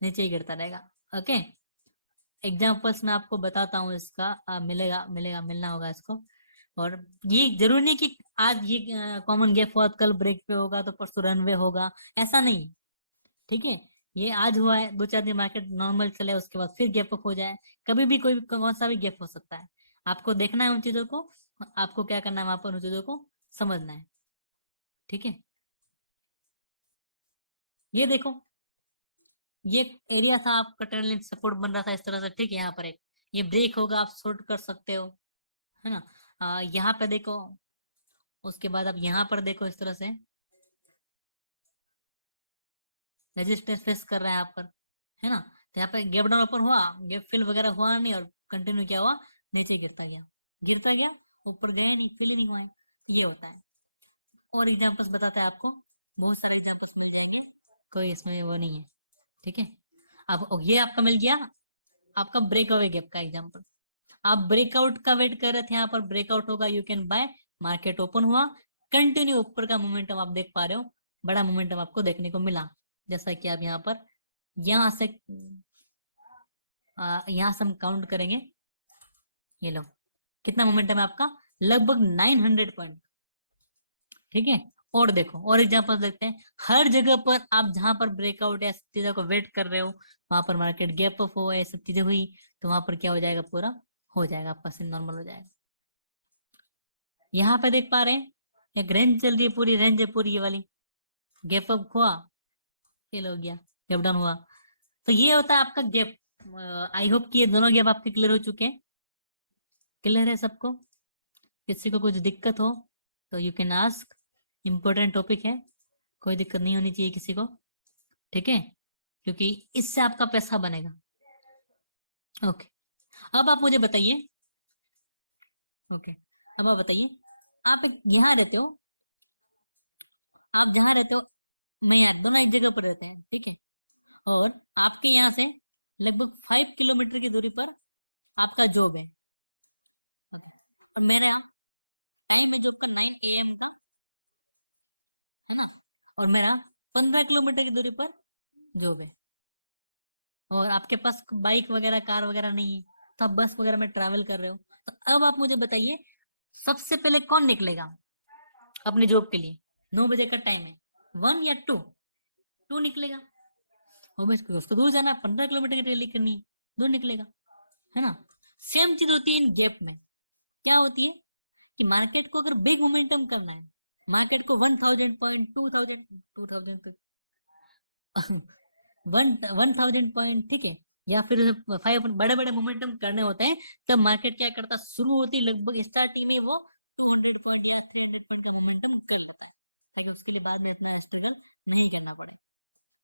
नीचे ही गिरता रहेगा। ओके, एग्जाम्पल्स मैं आपको बताता हूँ इसका, मिलेगा मिलेगा मिलना होगा इसको। और ये जरूरी नहीं कि आज ये कॉमन गैप हुआ तो कल ब्रेक पे होगा तो परसों रनवे होगा, ऐसा नहीं। ठीक है, ये आज हुआ है, 2-4 दिन मार्केट नॉर्मल चले, उसके बाद फिर गैप अप हो जाए। कभी भी कोई कौन सा भी गैप हो सकता है। आपको देखना है उन चीजों को, आपको क्या करना है वहां पर, उन चीजों को समझना है। ठीक है, ये देखो, ये एरिया था आपका ट्रेंड लाइन सपोर्ट बन रहा था इस तरह से। ठीक है, यहाँ पर एक ये ब्रेक होगा, आप शॉर्ट कर सकते हो, है ना। यहाँ पे देखो, उसके बाद आप यहाँ पर देखो इस तरह से रेजिस्टेंस फेस कर रहा है यहाँ पर, है ना। तो यहाँ पे गैप डाउन ओपन हुआ, गैप फिल वगैरह हुआ नहीं, और कंटिन्यू क्या हुआ, नीचे गिरता गया, गिरता गया, ऊपर गया नहीं, फिल नहीं हुआ है। ये होता है। और एग्जांपल्स बताते हैं आपको, बहुत सारे एग्जांपल्स मिल हैं, कोई इसमें वो नहीं है। ठीक है, अब ये आपका मिल गया, आपका ब्रेकअवे गैप का एग्जांपल। आप ब्रेकआउट का वेट कर रहे थे, यहाँ पर ब्रेकआउट होगा, you can buy. Market open हुआ, कंटिन्यू ऊपर का मोमेंटम आप देख पा रहे हो, बड़ा मोमेंटम आपको देखने को मिला। जैसा कि आप यहाँ पर, यहाँ से यहाँ से हम काउंट करेंगे, ये लो कितना मोमेंटम है आपका, लगभग 900 पॉइंट। ठीक है, और देखो और एग्जांपल देखते हैं। हर जगह पर आप जहां पर ब्रेकआउट या चीजों को वेट कर रहे हो, वहां पर मार्केट गैप अप हो, ये सब चीजें हुई, तो वहां पर क्या हो जाएगा, पूरा हो जाएगा, आपका सीन नॉर्मल हो जाएगा। यहाँ पे देख पा रहे हैं, एक रेंज चल रही है, पूरी रेंज है पूरी ये वाली, गैप अप हुआ, फेल हो गया, गैप डाउन हुआ। तो ये होता है आपका गैप। आई होप कि ये दोनों गैप आपके क्लियर हो चुके हैं। क्लियर है सबको, किसी को कुछ दिक्कत हो तो you can ask, important topic है, कोई दिक्कत नहीं होनी चाहिए किसी को। ठीक है, क्योंकि इससे आपका पैसा बनेगा। ओके, अब आप मुझे बताइए। ओके, अब आप बताइए, आप यहाँ रहते हो, आप जहाँ रहते हो, मैं यहाँ, दोनों एक जगह पर रहते हैं, ठीक है। और आपके यहाँ से लगभग 5 किलोमीटर की दूरी पर आपका जॉब है। Okay. और मेरा यहाँ 9 AM है ना, और मेरा 15 किलोमीटर की दूरी पर जॉब है। और आपके पास बाइक वगैरह कार वगैरह नहीं है, तो आप बस वगैरह में ट्रैवल कर रहे हो। तो अब आप मुझे बताइए, सबसे पहले कौन निकलेगा अपने जॉब के लिए। 9 बजे का टाइम है, 1 या 2, 2 निकलेगा। और मैं उसको दूर जाना, 15 किलोमीटर की रैली करनी है, दूर निकलेगा, है ना। सेम चीज होती है इन गैप में। क्या होती है कि मार्केट को अगर बिग मोमेंटम करना है, मार्केट को 1000 पॉइंट, 2000 1000 पॉइंट, ठीक है, या फिर 5 बड़े बड़े मोमेंटम करने होते हैं, तब मार्केट क्या करता है, शुरू होती है लगभग स्टार्टिंग में वो 200 पॉइंट या 300 पॉइंट का मोमेंटम कर लेता है, ताकि उसके लिए बाद में इतना स्ट्रगल नहीं करना पड़े।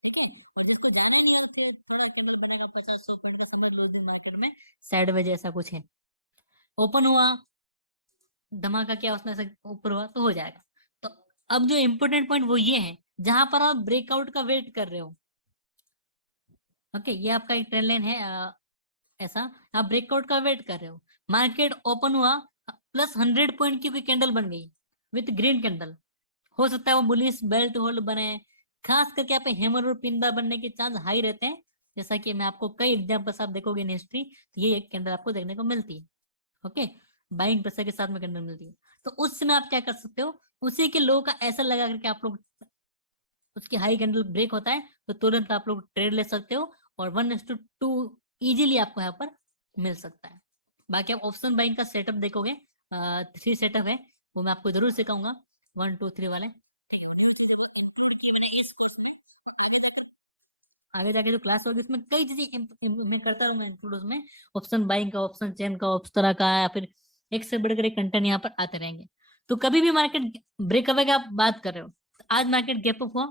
ठीक है, और जिसको जाना नहीं है क्या कैंडल बनेगा 50-100 पॉइंट का, समझ लो मार्केट में साइड में जैसा कुछ है, ओपन हुआ, धमाका क्या उसमें से ऊपर हुआ तो हो जाएगा। तो अब जो इम्पोर्टेंट पॉइंट वो ये है, जहां पर आप ब्रेकआउट का वेट कर रहे हो। ओके, ये आपका एक ट्रेंड लाइन है, ऐसा आप ब्रेकआउट का वेट कर रहे हो, मार्केट ओपन हुआ, +100 पॉइंट की कोई कैंडल बन गई विथ ग्रीन कैंडल, हो सकता है वो बुलिश बेल्ट होल्ड बने। खास करके यहाँ पे हैमर और पिन बार बनने के चांस हाई रहते हैं। जैसा कि मैं आपको कई एग्जांपल्स आप देखोगे इन हिस्ट्री, तो ये एक कैंडल आपको देखने को मिलती है। ओके, बाइंग प्रेशर के साथ में कैंडल मिलती है। तो उस समय आप क्या कर सकते हो, उसी के लो का ऐसा लगा करके आप लोग, उसकी हाई कैंडल ब्रेक होता है तो तुरंत आप लोग ट्रेड ले सकते हो, और 1:2 इजीली आपको यहाँ पर मिल सकता है। बाकी आप ऑप्शन बाइंग का सेटअप देखोगे, 3 सेटअप है, वो मैं आपको जरूर सिखाऊंगा, 1 2 3 वाले। आगे जाके जो क्लास होगी उसमें कई चीजें मैं करता रहूंगा इंक्लूड उसमें, ऑप्शन बाइंग का, ऑप्शन चेन का, उस तरह का, या फिर एक से बढ़कर एक कंटेंट यहाँ पर आते रहेंगे। तो कभी भी मार्केट ब्रेकअवे की आप बात कर रहे हो, आज मार्केट गैप अप हुआ,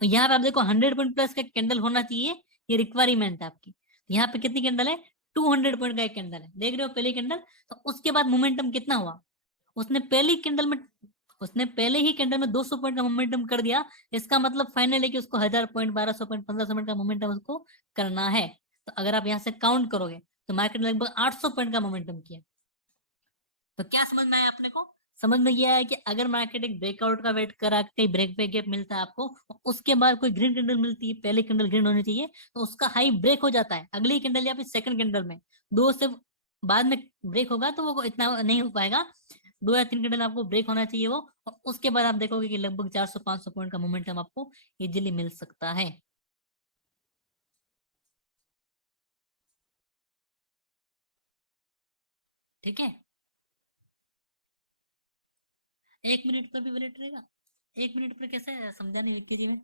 यहाँ पे आप देखो 100 पॉइंट प्लस का कैंडल होना चाहिए, ये रिक्वायरमेंट है आपकी। यहाँ पे कितनी कैंडल है, 200 पॉइंट का एक कैंडल है, देख रहे हो पहली कैंडल। तो उसके बाद मोमेंटम कितना हुआ, उसने पहली कैंडल में, उसने पहले ही कैंडल में 200 पॉइंट का मोमेंटम कर दिया। इसका मतलब फाइनल है कि उसको 1000 पॉइंट, 1200 पॉइंट, 1500 पॉइंट का मोमेंटम उसको करना है। तो अगर आप यहाँ से काउंट करोगे तो मार्केट ने लगभग 800 पॉइंट का मोमेंटम किया। तो क्या समझ में आया अपने को, समझ में ये आया कि अगर मार्केट एक ब्रेकआउट का वेट करा, कहीं ब्रेक पे गैप मिलता है आपको, उसके बाद कोई ग्रीन कैंडल मिलती है, पहले कैंडल ग्रीन होनी चाहिए, तो उसका हाई ब्रेक हो जाता है अगली कैंडल या फिर सेकंड कैंडल में, दो से बाद में ब्रेक होगा तो वो इतना नहीं हो पाएगा, 2 या 3 कैंडल आपको ब्रेक होना चाहिए वो, और उसके बाद आप देखोगे कि लगभग 400-500 पॉइंट का मोमेंटम आपको इजिली मिल सकता है। ठीक है, 1 मिनट तो भी वैलिड रहेगा। 1 मिनट पर कैसे समझाने एक में,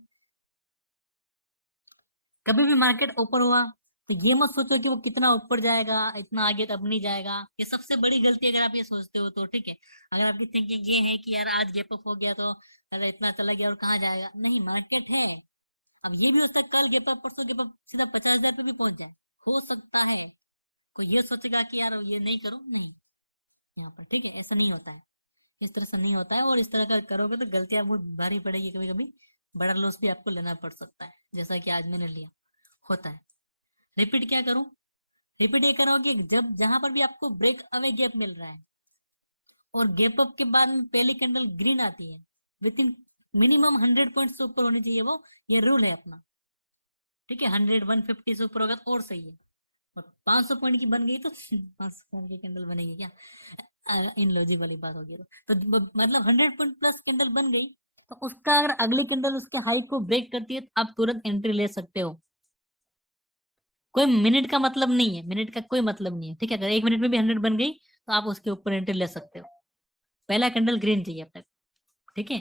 कभी भी मार्केट ऊपर हुआ तो ये मत सोचो कि वो कितना ऊपर जाएगा, इतना आगे तब नहीं जाएगा, ये सबसे बड़ी गलती अगर आप ये सोचते हो तो। ठीक है, अगर आपकी थिंकिंग ये है कि यार आज गैप अप हो गया तो चलो इतना चला गया और कहाँ जाएगा, नहीं, मार्केट है। अब ये भी हो सकता है कल गैप अप, परसों गैप अप सीधा 50,000 पे भी पहुंच जाए, हो सकता है। कोई ये सोचेगा कि यार ये नहीं करो, नहीं, यहाँ पर ठीक है, ऐसा नहीं होता है, इस तरह से नहीं होता है। और इस तरह का करोगे तो गलतियां बहुत भारी पड़ेगी, कभी कभी बड़ा लॉस भी आपको लेना पड़ सकता है, जैसा कि आज मैंने लिया, होता है। रिपीट क्या करूं, रिपीट ये कर रहा हूं कि जब जहां पर भी आपको ब्रेक अवे गैप मिल रहा है और गैप अप के बाद में पहली कैंडल ग्रीन आती है, विद इन मिनिमम 100 पॉइंट से ऊपर होनी चाहिए वो, ये रूल है अपना। ठीक है, 100-150 से ऊपर होगा तो और सही है, और 500 पॉइंट की बन गई तो 500 पॉइंट की कैंडल बनेगी क्या, इन लॉजिक वाली बात होगी तो मतलब 100 पॉइंट प्लस कैंडल बन गई, तो उसका अगर अगली कैंडल उसके हाई को ब्रेक करती है तो आप तुरंत एंट्री ले सकते हो। कोई मिनट का मतलब नहीं है, मिनट का कोई मतलब नहीं है। ठीक है, अगर 1 मिनट में भी 100 बन गई तो आप उसके ऊपर एंट्री ले सकते हो। पहला कैंडल ग्रीन चाहिए अपने को। ठीक है,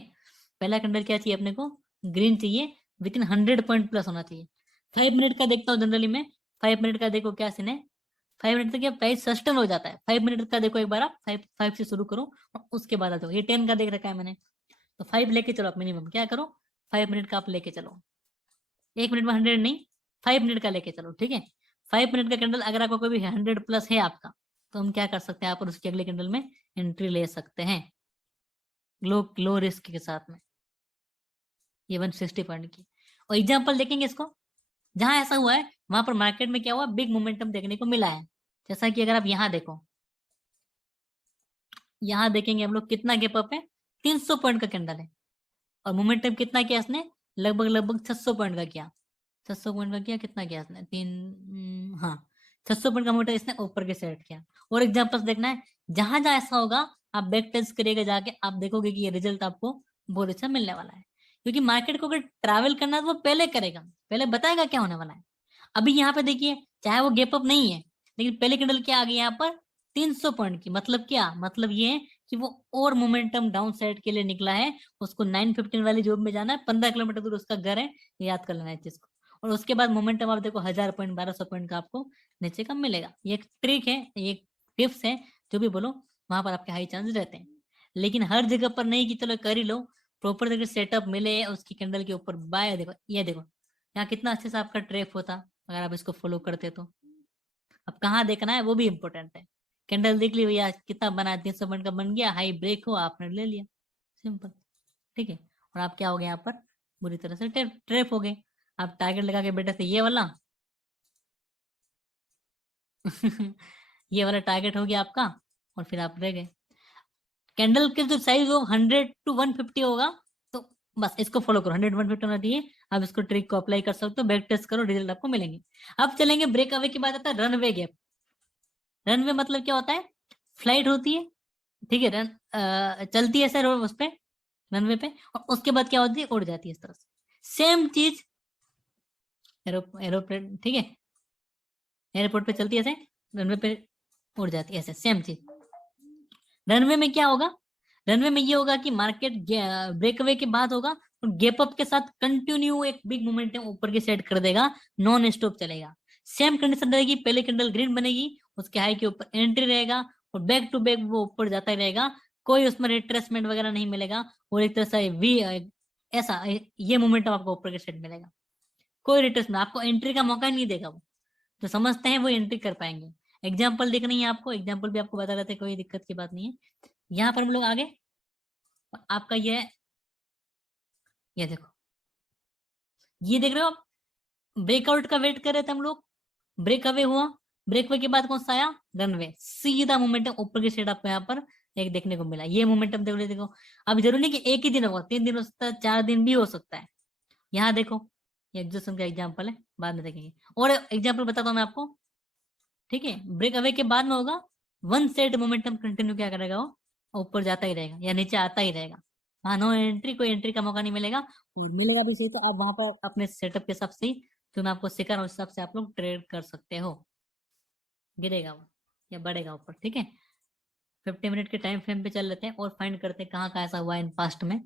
पहला कैंडल क्या चाहिए अपने को, ग्रीन चाहिए, विद इन 100 पॉइंट प्लस होना चाहिए। 5 मिनट का देखता हूँ जनरली मैं, 5 मिनट का देखो क्या सीन है। 5 मिनट तक क्या प्राइस सस्टेन हो जाता है, 5 मिनट का देखो एक बार आप, फाइव फाइव से शुरू करो और उसके बाद आ जाओ। ये 10 का देख रखा है मैंने, तो 5 लेके चलो आप, मिनिमम क्या करो, 5 मिनट का आप लेके चलो, 1 मिनट में 100 नहीं, 5 मिनट का लेके चलो। ठीक है, 5 मिनट का कैंडल अगर आपको कोई 100 प्लस है आपका, तो हम क्या कर सकते हैं, आप और उसके अगले कैंडल में एंट्री ले सकते हैं, लो लो रिस्क के साथ में, ये 160 पॉइंट की। और एग्जाम्पल देखेंगे इसको, जहां ऐसा हुआ है वहां पर मार्केट में क्या हुआ, बिग मोमेंटम देखने को मिला है। जैसा कि अगर आप यहाँ देखो, यहाँ देखेंगे हम लोग कितना गैप अप है, 300 पॉइंट का कैंडल है, और मोमेंटम कितना किया इसने, लगभग लगभग 600 पॉइंट का किया। 600 पॉइंट का किया, कितना किया इसने, हाँ, 600 पॉइंट का मोमेंटम इसने ऊपर के सेट किया। और एग्जाम्पल्स देखना है, जहां जहां ऐसा होगा आप बैक टेस्ट करिएगा जाके, आप देखोगे कि ये रिजल्ट आपको बहुत अच्छा मिलने वाला है। क्योंकि मार्केट को अगर ट्रैवल करना है तो वो पहले करेगा, पहले बताएगा क्या होने वाला है। अभी यहाँ पे देखिए, चाहे वो गैप अप नहीं है, लेकिन पहले कैंडल क्या आ गई यहाँ पर, 300 पॉइंट की, मतलब क्या, मतलब ये है कि वो और मोमेंटम डाउन साइड के लिए निकला है। उसको 915 वाली जॉब में जाना है, 15 किलोमीटर दूर उसका घर है, ये याद कर लेना है चीज को। और उसके बाद मोमेंटम आप देखो 1000 पॉइंट, 1200 पॉइंट का आपको नीचे का मिलेगा। ये एक ट्रिक है, ये एक टिप्स है, जो भी बोलो, वहां पर आपके हाई चांस रहते हैं। लेकिन हर जगह पर नहीं कि चलो कर ही लो, प्रॉपर जगह सेटअप मिले उसकी कैंडल के ऊपर बाय, देखो ये देखो, यहाँ कितना अच्छे से आपका ट्रैप होता अगर आप इसको फॉलो करते तो। अब कहाँ देखना है वो भी इम्पोर्टेंट है, कैंडल देख ली भैया कितना बना, 300 पॉइंट का बन गया, हाई ब्रेक हो आपने ले लिया, सिंपल। ठीक है, और आप क्या हो गए यहाँ पर, बुरी तरह से ट्रैप हो गए। आप टारगेट लगा के बैठे थे ये वाला ये वाला टारगेट हो गया आपका, और फिर आप रह गए। कैंडल के जो साइज हो 100 to 150 होगा, तो बस इसको फॉलो करो, 100-150 होना चाहिए। आप इसको ट्रिक को अप्लाई कर सकते हो, बैक टेस्ट करो, रिजल्ट आपको मिलेंगे। अब चलेंगे ब्रेक अवे की बात, आता है रनवे गैप। रनवे मतलब क्या होता है, फ्लाइट होती है, ठीक है, चलती है सर उस पे, रनवे पे, और उसके बाद क्या होती है, उड़ जाती है इस तरह से। सेम चीज एरोप्लेन, ठीक है, एयरपोर्ट पे चलती है ऐसे, रनवे पे उड़ जाती है ऐसे, सेम चीज। रनवे में क्या होगा, रनवे में ये होगा कि मार्केट ब्रेकअवे के बाद होगा और गैप अप के साथ कंटिन्यू एक बिग मोमेंटम ऊपर की सेट कर देगा, नॉन स्टॉप चलेगा। सेम कंडीशन रहेगी, पहले कैंडल ग्रीन बनेगी, उसके हाई के ऊपर एंट्री रहेगा, और बैक टू बैक वो ऊपर जाता ही रहेगा, कोई उसमें रिट्रेसमेंट वगैरह नहीं मिलेगा। और एक तरह से वी ऐसा ये मोमेंटम आपको ऊपर के साइड मिलेगा। कोई रिटर्न ना, आपको एंट्री का मौका नहीं देगा वो। जो समझते हैं वो एंट्री कर पाएंगे। एग्जाम्पल दिख रही है आपको, एग्जाम्पल भी आपको बता रहे थे, कोई दिक्कत की बात नहीं है। यहाँ पर हम लोग आगे, आपका ये देखो, ये देख रहे हो आप, ब्रेकआउट का वेट कर रहे थे हम लोग, ब्रेक अवे हुआ, ब्रेक अवे के बाद कौन सा आया, रनवे, सीधा मोमेंटम ऊपर की साइड आपको यहाँ पर एक देखने को मिला। ये मोमेंटम देख लो, देखो अब जरूरी नहीं कि एक ही दिन होगा, 3 दिन हो सकता है, 4 दिन भी हो सकता है। यहाँ देखो, ये एग्जॉशन का एग्जाम्पल है, बाद में देखेंगे। और एग्जाम्पल बताता हूँ मैं आपको, ठीक है। ब्रेक अवे के बाद में होगा वन साइड मोमेंटम, कंटिन्यू क्या करेगा वो, ऊपर जाता ही रहेगा या नीचे आता ही रहेगा। वहां नो एंट्री, कोई एंट्री का मौका नहीं मिलेगा, और मिलेगा भी सही तो आप वहां पर अपने सेटअप के हिसाब से ही, जो मैं आपको सिखा रहा हूँ उस हिसाब से आप लोग ट्रेड कर सकते हो। गिरेगा वो या बढ़ेगा ऊपर, ठीक है। 50 मिनट के टाइम फ्रेम पे चल लेते हैं और फाइंड करते हैं कहाँ कहाँ ऐसा हुआ इन पास्ट में।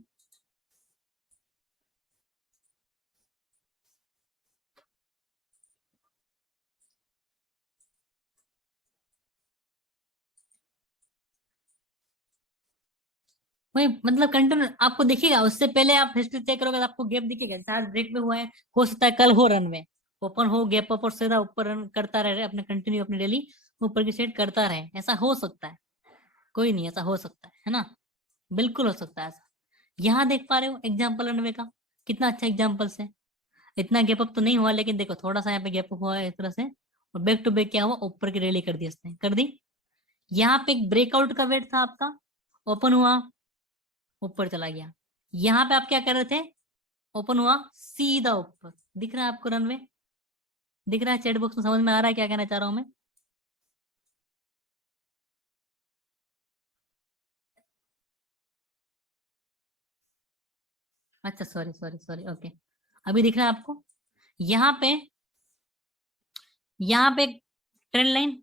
वही मतलब कंटिन्यू आपको दिखेगा, उससे पहले आप हिस्ट्री चेक करोगे तो आपको गैप दिखेगा, शायद ब्रेक में हुआ है, हो सकता है कल हो रन में ओपन हो, गैप अप और सीधा ऊपर रन करता रहे अपने, कंटिन्यू अपनी डेली ऊपर की साइड करता रहे, ऐसा हो सकता है। कोई नहीं, ऐसा हो सकता है ना, बिल्कुल हो सकता है ऐसा। यहाँ देख पा रहे हो एग्जाम्पल रनवे का, कितना अच्छा एग्जाम्पल्स है। इतना गैप अप तो नहीं हुआ, लेकिन देखो थोड़ा सा यहाँ पे गैप अप हुआ है इस तरह से, और बैक टू बैक क्या हुआ, ऊपर की रैली कर दी इसने, कर दी। यहाँ पे एक ब्रेकआउट का वेट था आपका, ओपन हुआ, ऊपर चला गया। यहाँ पे आप क्या कर रहे थे, ओपन हुआ सीधा ऊपर, दिख रहा है आपको रनवे, दिख रहा है चैट बॉक्स में, समझ में आ रहा है क्या कहना चाह रहा हूं मैं। अच्छा सॉरी सॉरी सॉरी, ओके। अभी दिख रहा है आपको, यहाँ पे, यहाँ पे ट्रेंड लाइन,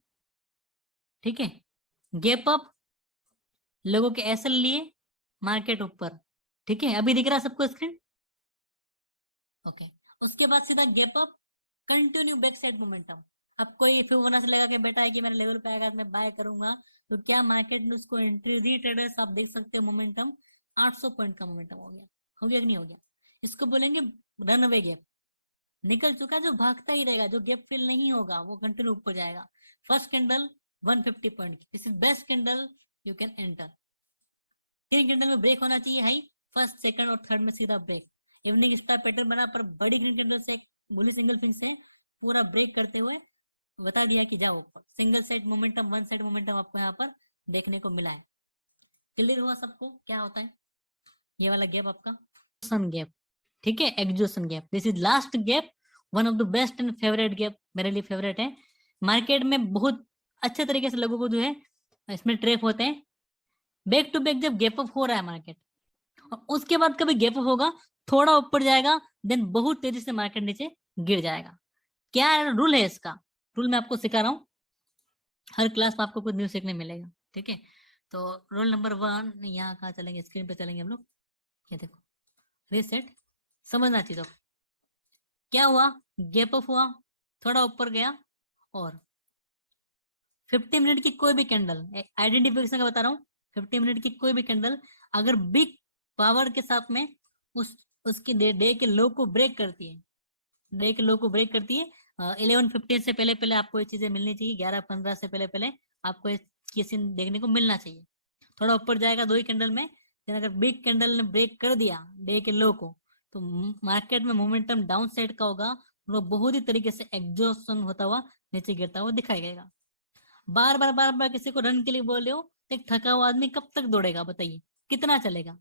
ठीक है, गैप अप, लोगों के एसएल लिए, मार्केट ऊपर, ठीक है। अभी दिख रहा है सबको स्क्रीन, ओके। उसके बाद सीधा gap up, continue back side momentum. अब कोई फिबोनाची लगा के बैठा है कि मेरे लेवल पे आएगा तो मैं बाय करूंगा, तो क्या मार्केट में उसको एंट्री रीट्रेडर्स, आप देख सकते हो मोमेंटम 800 पॉइंट का मोमेंटम हो गया कि नहीं हो गया। इसको बोलेंगे रन अवे गैप, निकल चुका, जो भागता ही रहेगा, जो गैप फिल नहीं होगा वो कंटिन्यू ऊपर जाएगा। फर्स्ट कैंडल 150 पॉइंट की, this is best candle, you can enter. 3 candle में ब्रेक होना चाहिए हाई, फर्स्ट सेकंड और थर्ड में सीधा ब्रेक। इवनिंग स्टार पैटर्न बना पर बड़ी ग्रीन कैंडल से बुली सिंगल फिंग से पूरा ब्रेक करते हुए बता दिया कि जाओ ऊपर। Single side momentum, one side momentum आपको यहाँ पर देखने को मिला है। क्लियर हुआ सबको क्या होता है ये वाला गैप आपका, सन गैप, ठीक है, एक्सोशन gap, this is last gap, one of the best and favourite gap, मेरे लिए फेवरेट है। मार्केट में बहुत अच्छे तरीके से लोगों को जो है इसमें ट्रैप होते हैं। बैक टू बैक जब गैप अप हो रहा है मार्केट, और उसके बाद कभी गैप अप होगा, थोड़ा ऊपर जाएगा, देन बहुत तेजी से मार्केट नीचे गिर जाएगा। क्या रूल है इसका, रूल मैं आपको सिखा रहा हूँ, हर क्लास में आपको कुछ न्यू सीखने मिलेगा, ठीक है। तो रूल नंबर 1, यहाँ कहाँ चलेंगे, स्क्रीन पे चलेंगे हम लोग, ये देखो, रीसेट, समझना चाहिए। तो क्या हुआ, गैप अप हुआ, थोड़ा ऊपर गया, और 50 मिनट की कोई भी कैंडल, आइडेंटिफिकेशन का बता रहा हूँ, 50 मिनट की कोई भी कैंडल अगर बिग पावर के साथ में उस उसकी डे के लो को ब्रेक करती है, डे के लो को ब्रेक करती है, 11:15 से पहले पहले आपको ये चीजें मिलनी चाहिए, 11:15 से पहले पहले आपको ये सीन देखने को मिलना चाहिए। थोड़ा ऊपर जाएगा दो ही कैंडल में, लेकिन अगर बिग कैंडल ने ब्रेक कर दिया डे के लो को, तो मार्केट में मोमेंटम डाउन साइड का होगा, वो बहुत ही तरीके से एग्जॉस्शन होता हुआ नीचे गिरता हुआ दिखाई देगा। बार बार किसी को रन के लिए बोल रहे हो, तो एक थका हुआ आदमी कब तक दौड़ेगा बताइए, कितना चलेगा,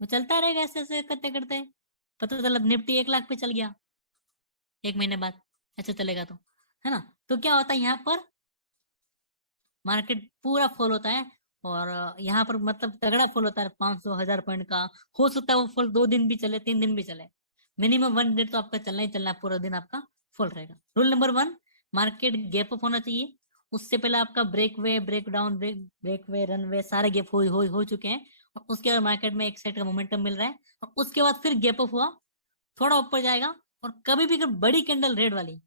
वो चलता रहेगा ऐसे ऐसे करते करते, पता चला निफ्टी 1 लाख पे चल गया 1 महीने बाद, ऐसे चलेगा तो, है ना। तो क्या होता है यहाँ पर, मार्केट पूरा फॉल होता है, और यहाँ पर मतलब तगड़ा फॉल होता है, 500 1000 पॉइंट का। हो सकता है वो फॉल 2 दिन भी चले, 3 दिन भी चले, मिनिमम 1 डे तो आपका चलना ही चलना है, पूरा दिन आपका फॉल रहेगा। Rule number 1, market gap up होना चाहिए, उससे पहले आपका ब्रेक वे, ब्रेक डाउन, ब्रेक वे, रन वे, सारे गैप हो चुके हैं, और उसके बाद मार्केट में एक साइड का मोमेंटम मिल रहा है, और उसके बाद फिर गैप अप हुआ, थोड़ा ऊपर जाएगा, और कभी भी अगर बड़ी कैंडल रेड वाली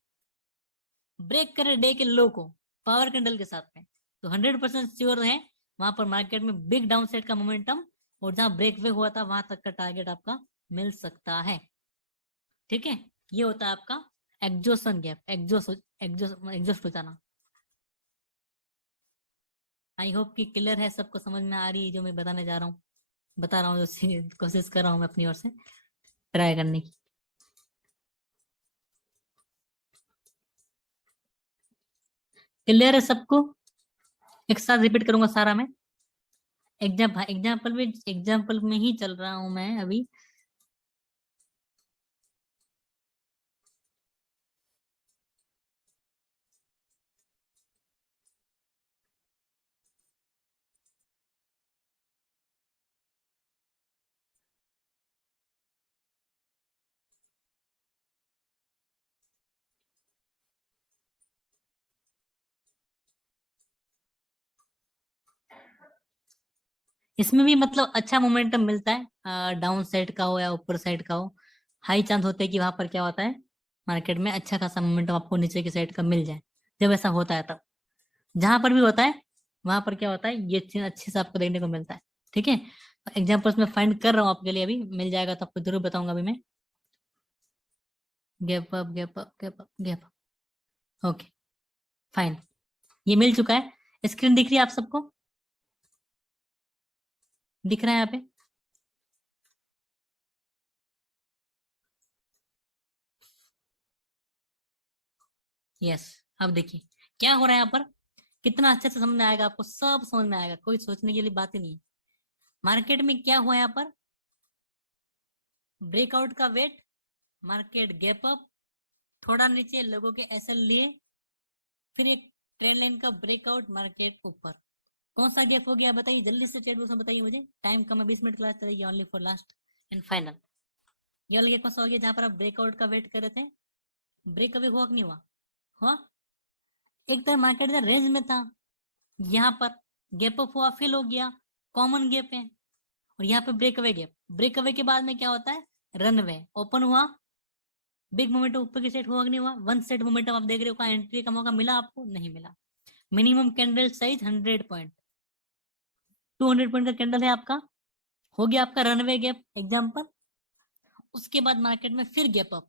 ब्रेक करे डे के लो को पावर कैंडल के साथ में, तो 100% श्योर है वहां पर मार्केट में बिग डाउन साइड का मोमेंटम, और जहां ब्रेक वे हुआ था वहां तक का टारगेट आपका मिल सकता है। ठीक है, ये होता है आपका एग्जॉशन गैप, एग्जॉस्ट हो जाना। आई होप कि क्लियर है, सबको समझ में आ रही है जो मैं बताने जा रहा हूँ, बता रहा हूँ, जो कोशिश कर रहा हूँ मैं अपनी ओर से ट्राई करने की। क्लियर है सबको? एक साथ रिपीट करूंगा सारा मैं। एग्जाम्पल में ही चल रहा हूँ मैं अभी। इसमें भी मतलब अच्छा मोमेंटम मिलता है, डाउन साइड का हो या ऊपर साइड का हो। हाई चांस होते हैं कि वहां पर क्या होता है, मार्केट में अच्छा खासा मोमेंटम आपको नीचे की साइड का मिल जाए। जब ऐसा होता है तब, जहां पर भी होता है वहां पर क्या होता है, ये चीज अच्छे से आपको देखने को मिलता है। ठीक है, एग्जाम्पल्स में फाइंड कर रहा हूँ आपके लिए, अभी मिल जाएगा तो आपको जरूर बताऊंगा अभी मैं। Gap up, gap up, gap up, gap up. Okay, fine. ये मिल चुका है, स्क्रीन दिख रही है आप सबको? दिख रहा है यहाँ पे? यस। अब देखिए क्या हो रहा है यहाँ पर, कितना अच्छे से समझ में आएगा आपको, सब समझ में आएगा, कोई सोचने के लिए बात ही नहीं है। मार्केट में क्या हुआ यहाँ पर, ब्रेकआउट का वेट, मार्केट गैप अप, थोड़ा नीचे लोगों के एसएल लिए, फिर एक ट्रेंड लाइन का ब्रेकआउट, मार्केट ऊपर। कौन सा गैप हो गया बताइए जल्दी से, चैट बॉक्स में बताइए मुझे, टाइम कम है, 20 मिनट क्लास चलेगी, only for last and final. ये वाला गैप कौन सा हो गया जहां पर आप ब्रेकआउट का वेट कर रहे थे? ब्रेक अवे हुआ कि नहीं हुआ? हुआ। एक तरह मार्केट का रेंज में था, यहाँ पर गैप अप हुआ, फिल हो गया, कॉमन गैप है। और यहाँ पे break away gap, break away के बाद में क्या होता है, रनवे ओपन हुआ, बिग मोमेंटम ऊपर की साइड हुआ कि नहीं हुआ, वन साइड मोमेंटम आप देख रहे हो, का एंट्री का मौका मिला आपको? नहीं मिला। Minimum candle size 100 point, 200 point का कैंडल है आपका, हो गया आपका रनवे गैप एग्जाम्पल। उसके बाद मार्केट में फिर gap up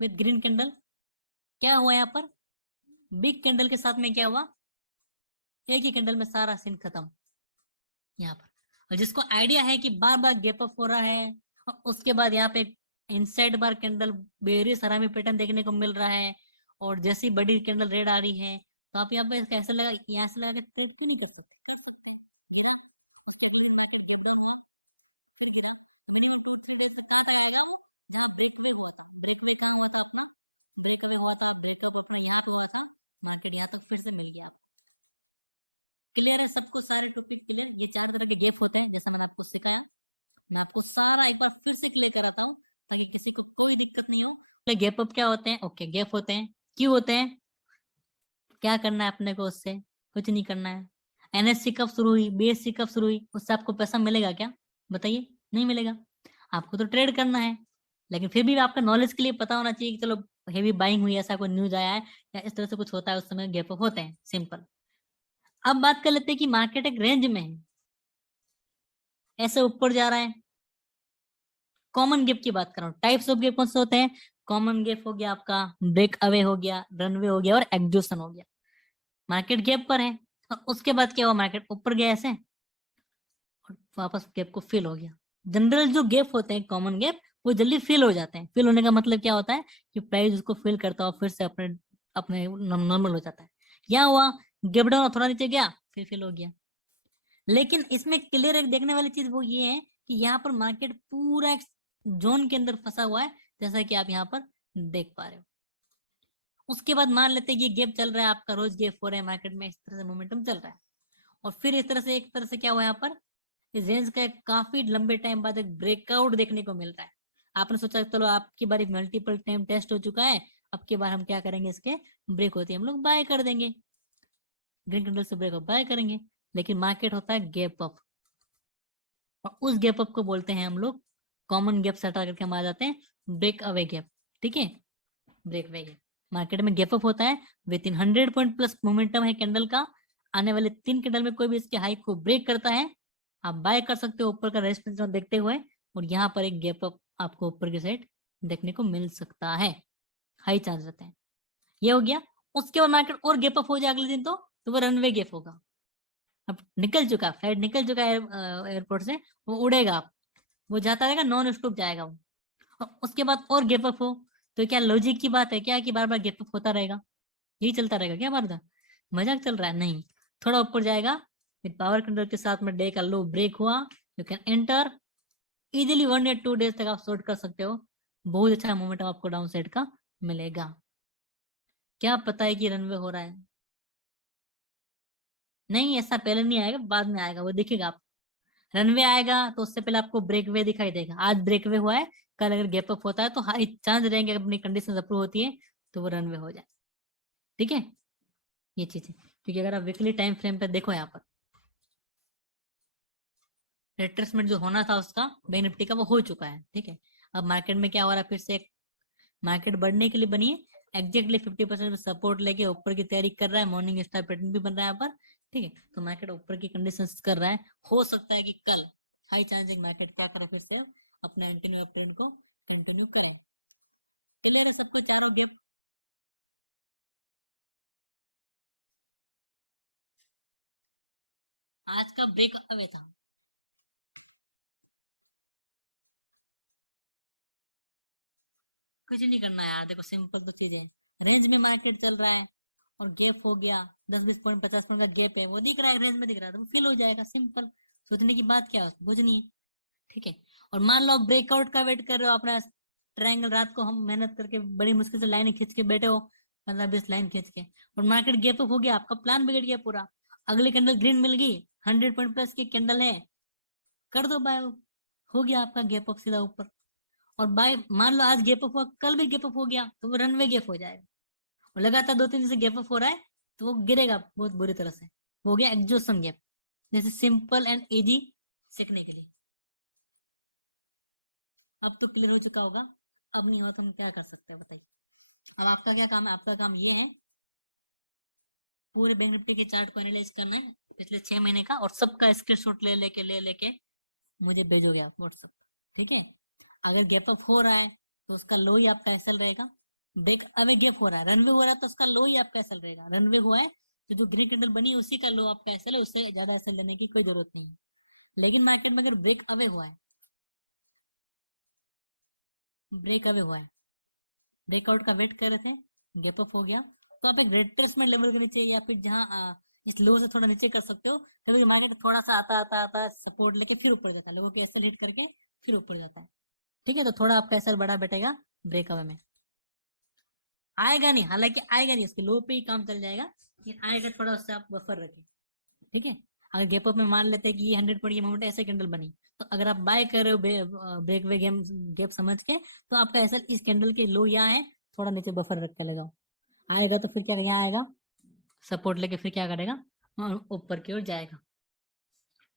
with green candle. क्या हुआ यहाँ पर, बिग कैंडल के साथ में क्या हुआ, एक ही कैंडल में सारा सीन खत्म यहाँ पर। और जिसको आइडिया है कि बार बार गैप अप हो रहा है, और उसके बाद यहाँ पे इनसाइड बार कैंडल बेरियस हरामी पैटर्न देखने को मिल रहा है, और जैसी बड़ी कैंडल रेड आ रही है, तो आप यहाँ पे कैसे लगा, यहाँ से लगा के ट्रेड क्यों नहीं कर सकते? क्लियर है सबको, सारे टॉपिक क्लियर? ये चाहे तो देख सकते हैं, जिसको मैंने आपको सिखाया, मैं आपको सारा एक बार फिर से क्लियर कराता हूँ ताकि किसी को कोई दिक्कत नहीं हो। गैप अप क्या होते हैं? ओके, गैप होते हैं, क्यों होते हैं, क्या करना है अपने को उससे? कुछ नहीं करना है। एनएससी कब शुरू हुई, बीएससी कब शुरू हुई, उससे आपको पैसा मिलेगा क्या? बताइए, नहीं मिलेगा। आपको तो ट्रेड करना है, लेकिन फिर भी आपका नॉलेज के लिए पता होना चाहिए कि चलो हेवी बाइंग हुई, ऐसा कोई न्यूज आया है या इस तरह से कुछ होता है, उस समय गैप अप होते हैं, सिंपल। अब बात कर लेते हैं कि मार्केट एक रेंज में है, ऐसे ऊपर जा रहा है। कॉमन गैप की बात कर रहा हूँ, टाइप्स ऑफ गैप कौन से होते हैं? कॉमन गैप हो गया आपका, ब्रेक अवे हो गया, रनवे हो गया, और एग्जॉशन हो गया। मार्केट गैप पर है, और उसके बाद क्या हुआ, मार्केट ऊपर गया ऐसे, और वापस गैप को फिल हो गया। जनरल जो गैप होते हैं, कॉमन गैप, वो जल्दी फिल हो जाते हैं। फिल होने का मतलब क्या होता है कि प्राइस उसको फिल करता है और फिर से अपने अपने नॉर्मल हो जाता है। क्या हुआ, गैप डाउन थोड़ा नीचे गया, फिर फिल हो गया। लेकिन इसमें क्लियर एक देखने वाली चीज वो ये है कि यहाँ पर मार्केट पूरा एक जोन के अंदर फंसा हुआ है, जैसा कि आप यहाँ पर देख पा रहे हो। उसके बाद मान लेते हैं ये गैप चल रहा है आपका, रोज गैप हो रहा है मार्केट में, इस तरह से मोमेंटम चल रहा है। और फिर इस तरह से एक तरह से क्या हुआ यहाँ पर, इस रेंज का एक काफी लंबे टाइम बाद एक ब्रेकआउट देखने को मिल रहा है। आपने सोचा चलो आपकी बार मल्टीपल टाइम टेस्ट हो चुका है, अब की बार हम क्या करेंगे, इसके ब्रेक होती है हम लोग बाय कर देंगे, ग्रीन कैंडल से ब्रेकअप बाय करेंगे। लेकिन मार्केट होता है गैप अप, और उस गैप अप को बोलते हैं हम लोग, कॉमन गैप सेट करके हम आ जाते हैं ब्रेक अवे गैप। ठीक है, ब्रेक अवे गैप। मार्केट में गैप अप होता है, with in 100 point plus momentum है कैंडल का, आने वाले 3 कैंडल में कोई भी इसके हाई को ब्रेक करता है, आप बाय कर सकते हो ऊपर का रेजिस्टेंस देखते हुए, और यहाँ पर एक गैप अप आपको ऊपर की साइड देखने को मिल सकता है, हाई चांस रहते हैं। ये हो गया। उसके बाद मार्केट और गैप अप हो जाए अगले दिन तो वो रनवे गैप होगा। अब निकल चुका, फ्लाइट निकल चुका है एयरपोर्ट से, वो उड़ेगा, अब वो जाता रहेगा, नॉन स्टॉप जाएगा वो। और उसके बाद और गैप अप हो, तो क्या लॉजिक की बात है क्या कि बार बार गैप अप होता रहेगा? यही चलता रहेगा क्या बार बार? मजाक चल रहा है? नहीं, थोड़ा ऊपर जाएगा, विद पावर कंट्रोल के साथ में डे का लो ब्रेक हुआ, यू कैन एंटर इजीली 1 या 2 डेज तक आप शॉर्ट कर सकते हो। बहुत अच्छा मोमेंटम आपको डाउन साइड का मिलेगा। क्या पता है कि रनवे हो रहा है? नहीं, ऐसा पहले नहीं आएगा, बाद में आएगा, वो दिखेगा आप। रनवे आएगा तो उससे पहले आपको ब्रेक वे दिखाई देगा। आज ब्रेक वे हुआ है, कल अगर गैप अप होता है तो हाई चांस रहेंगे, अपनी कंडीशन अप्रूव होती है तो वो रनवे हो जाए। ठीक है, ये चीज है। क्योंकि अगर आप वीकली टाइम फ्रेम पे देखो, यहाँ पर रिट्रेसमेंट जो होना था उसका बैंक निफ्टी का वो हो चुका है। ठीक है, अब मार्केट में क्या हो रहा है, फिर से मार्केट बढ़ने के लिए बनी है, एग्जैक्टली 50% सपोर्ट लेके ऊपर की तैयारी कर रहा है, मॉर्निंग स्टार पैटर्न भी बन रहा है यहाँ पर। ठीक है, तो मार्केट ऊपर की कंडीशन कर रहा है। हो सकता है कि कल हाई चांस मार्केट क्या करे, फिर से अपना कंटिन्यू अप ट्रेंड को कंटिन्यू करे। क्लियर है सबको चारों गेप? आज का ब्रेक अवे था। कुछ नहीं करना है यार, देखो सिंपल तो चीज है। रेंज में मार्केट चल रहा है और गैप हो गया, 10-20 पॉइंट 50 पॉइंट का गैप है, वो दिख रहा है, रेंज में दिख रहा है, तो वो फिल हो जाएगा। सिंपल, सोचने की बात क्या है उसमें, कुछ नहीं है। ठीक है, और मान लो ब्रेकआउट का वेट कर रहे हो अपना, ट्रायंगल रात को हम मेहनत करके बड़ी मुश्किल से लाइन खींच के बैठे हो, 15-20 लाइन खींच के, और मार्केट गैप अप हो गया, आपका प्लान बिगड़ गया पूरा। अगली कैंडल ग्रीन मिल गई, 100 पॉइंट प्लस की कैंडल है, कर दो बाय। हो गया आपका गैप अप सीधा ऊपर। और बाय मान लो आज गैप अप हुआ, कल भी गैप अप हो गया, तो वो रनवे गैप हो जाएगा। और लगातार 2-3 दिन से गैप अप हो रहा है तो वो गिरेगा बहुत बुरी तरह से। वो हो गया एग्जॉशन गैप। जैसे सिंपल एंड इजी सीखने के लिए। अब तो क्लियर हो चुका होगा। अब नहीं हो तो हम क्या कर सकते हैं बताइए। अब आपका क्या काम है? आपका काम ये है, पूरे बैंक निफ्टी के चार्ट को एनालाइज करना है पिछले 6 महीने का, और सबका स्क्रीनशॉट ले लेके मुझे भेजोगे आप व्हाट्सएप। ठीक है, अगर गैप अप हो रहा है तो उसका लो ही आपका एसएल रहेगा। ब्रेक अवे गैप हो रहा है, रनवे हो रहा है, तो उसका लो ही आपका एसएल रहेगा। रनवे हुआ है तो जो ग्रीन कैंडल बनी है उसी का लो आपका एसएल है, उससे ज्यादा एसएल लेने की कोई जरूरत नहीं है। लेकिन मार्केट में अगर ब्रेक अवे हुआ है, ब्रेक अवे हुआ है, ब्रेकआउट का वेट कर रहे थे, गैप अप हो गया, तो आप एक रिट्रेसमेंट लेवल के नीचे या फिर जहाँ इस लो से थोड़ा नीचे कर सकते हो। कभी मार्केट थोड़ा सा आता आता आता सपोर्ट लेके फिर ऊपर जाता है, लोगों के एसएल हिट करके फिर ऊपर जाता है। ठीक है, तो थोड़ा आपका एसएल बड़ा बैठेगा ब्रेक अवे में। आएगा नहीं, हालांकि आएगा नहीं, उसके लो पे ही काम चल जाएगा, लेकिन आएगा थोड़ा, उससे आप बफर रखें। ठीक है, अगर गैप अप में मान लेते हैं कि ये 100 पॉइंट की मोमेंट ऐसे कैंडल बनी, तो अगर आप बाय कर रहे हो ब्रेक वे गेम गैप समझ के, तो आपका ऐसा इस कैंडल के लो यहाँ है, थोड़ा नीचे बफर रख के लगाओ। आएगा तो फिर क्या, यहाँ आएगा सपोर्ट लेके, फिर क्या करेगा, ऊपर की ओर जाएगा।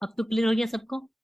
अब तो क्लियर हो गया सबको?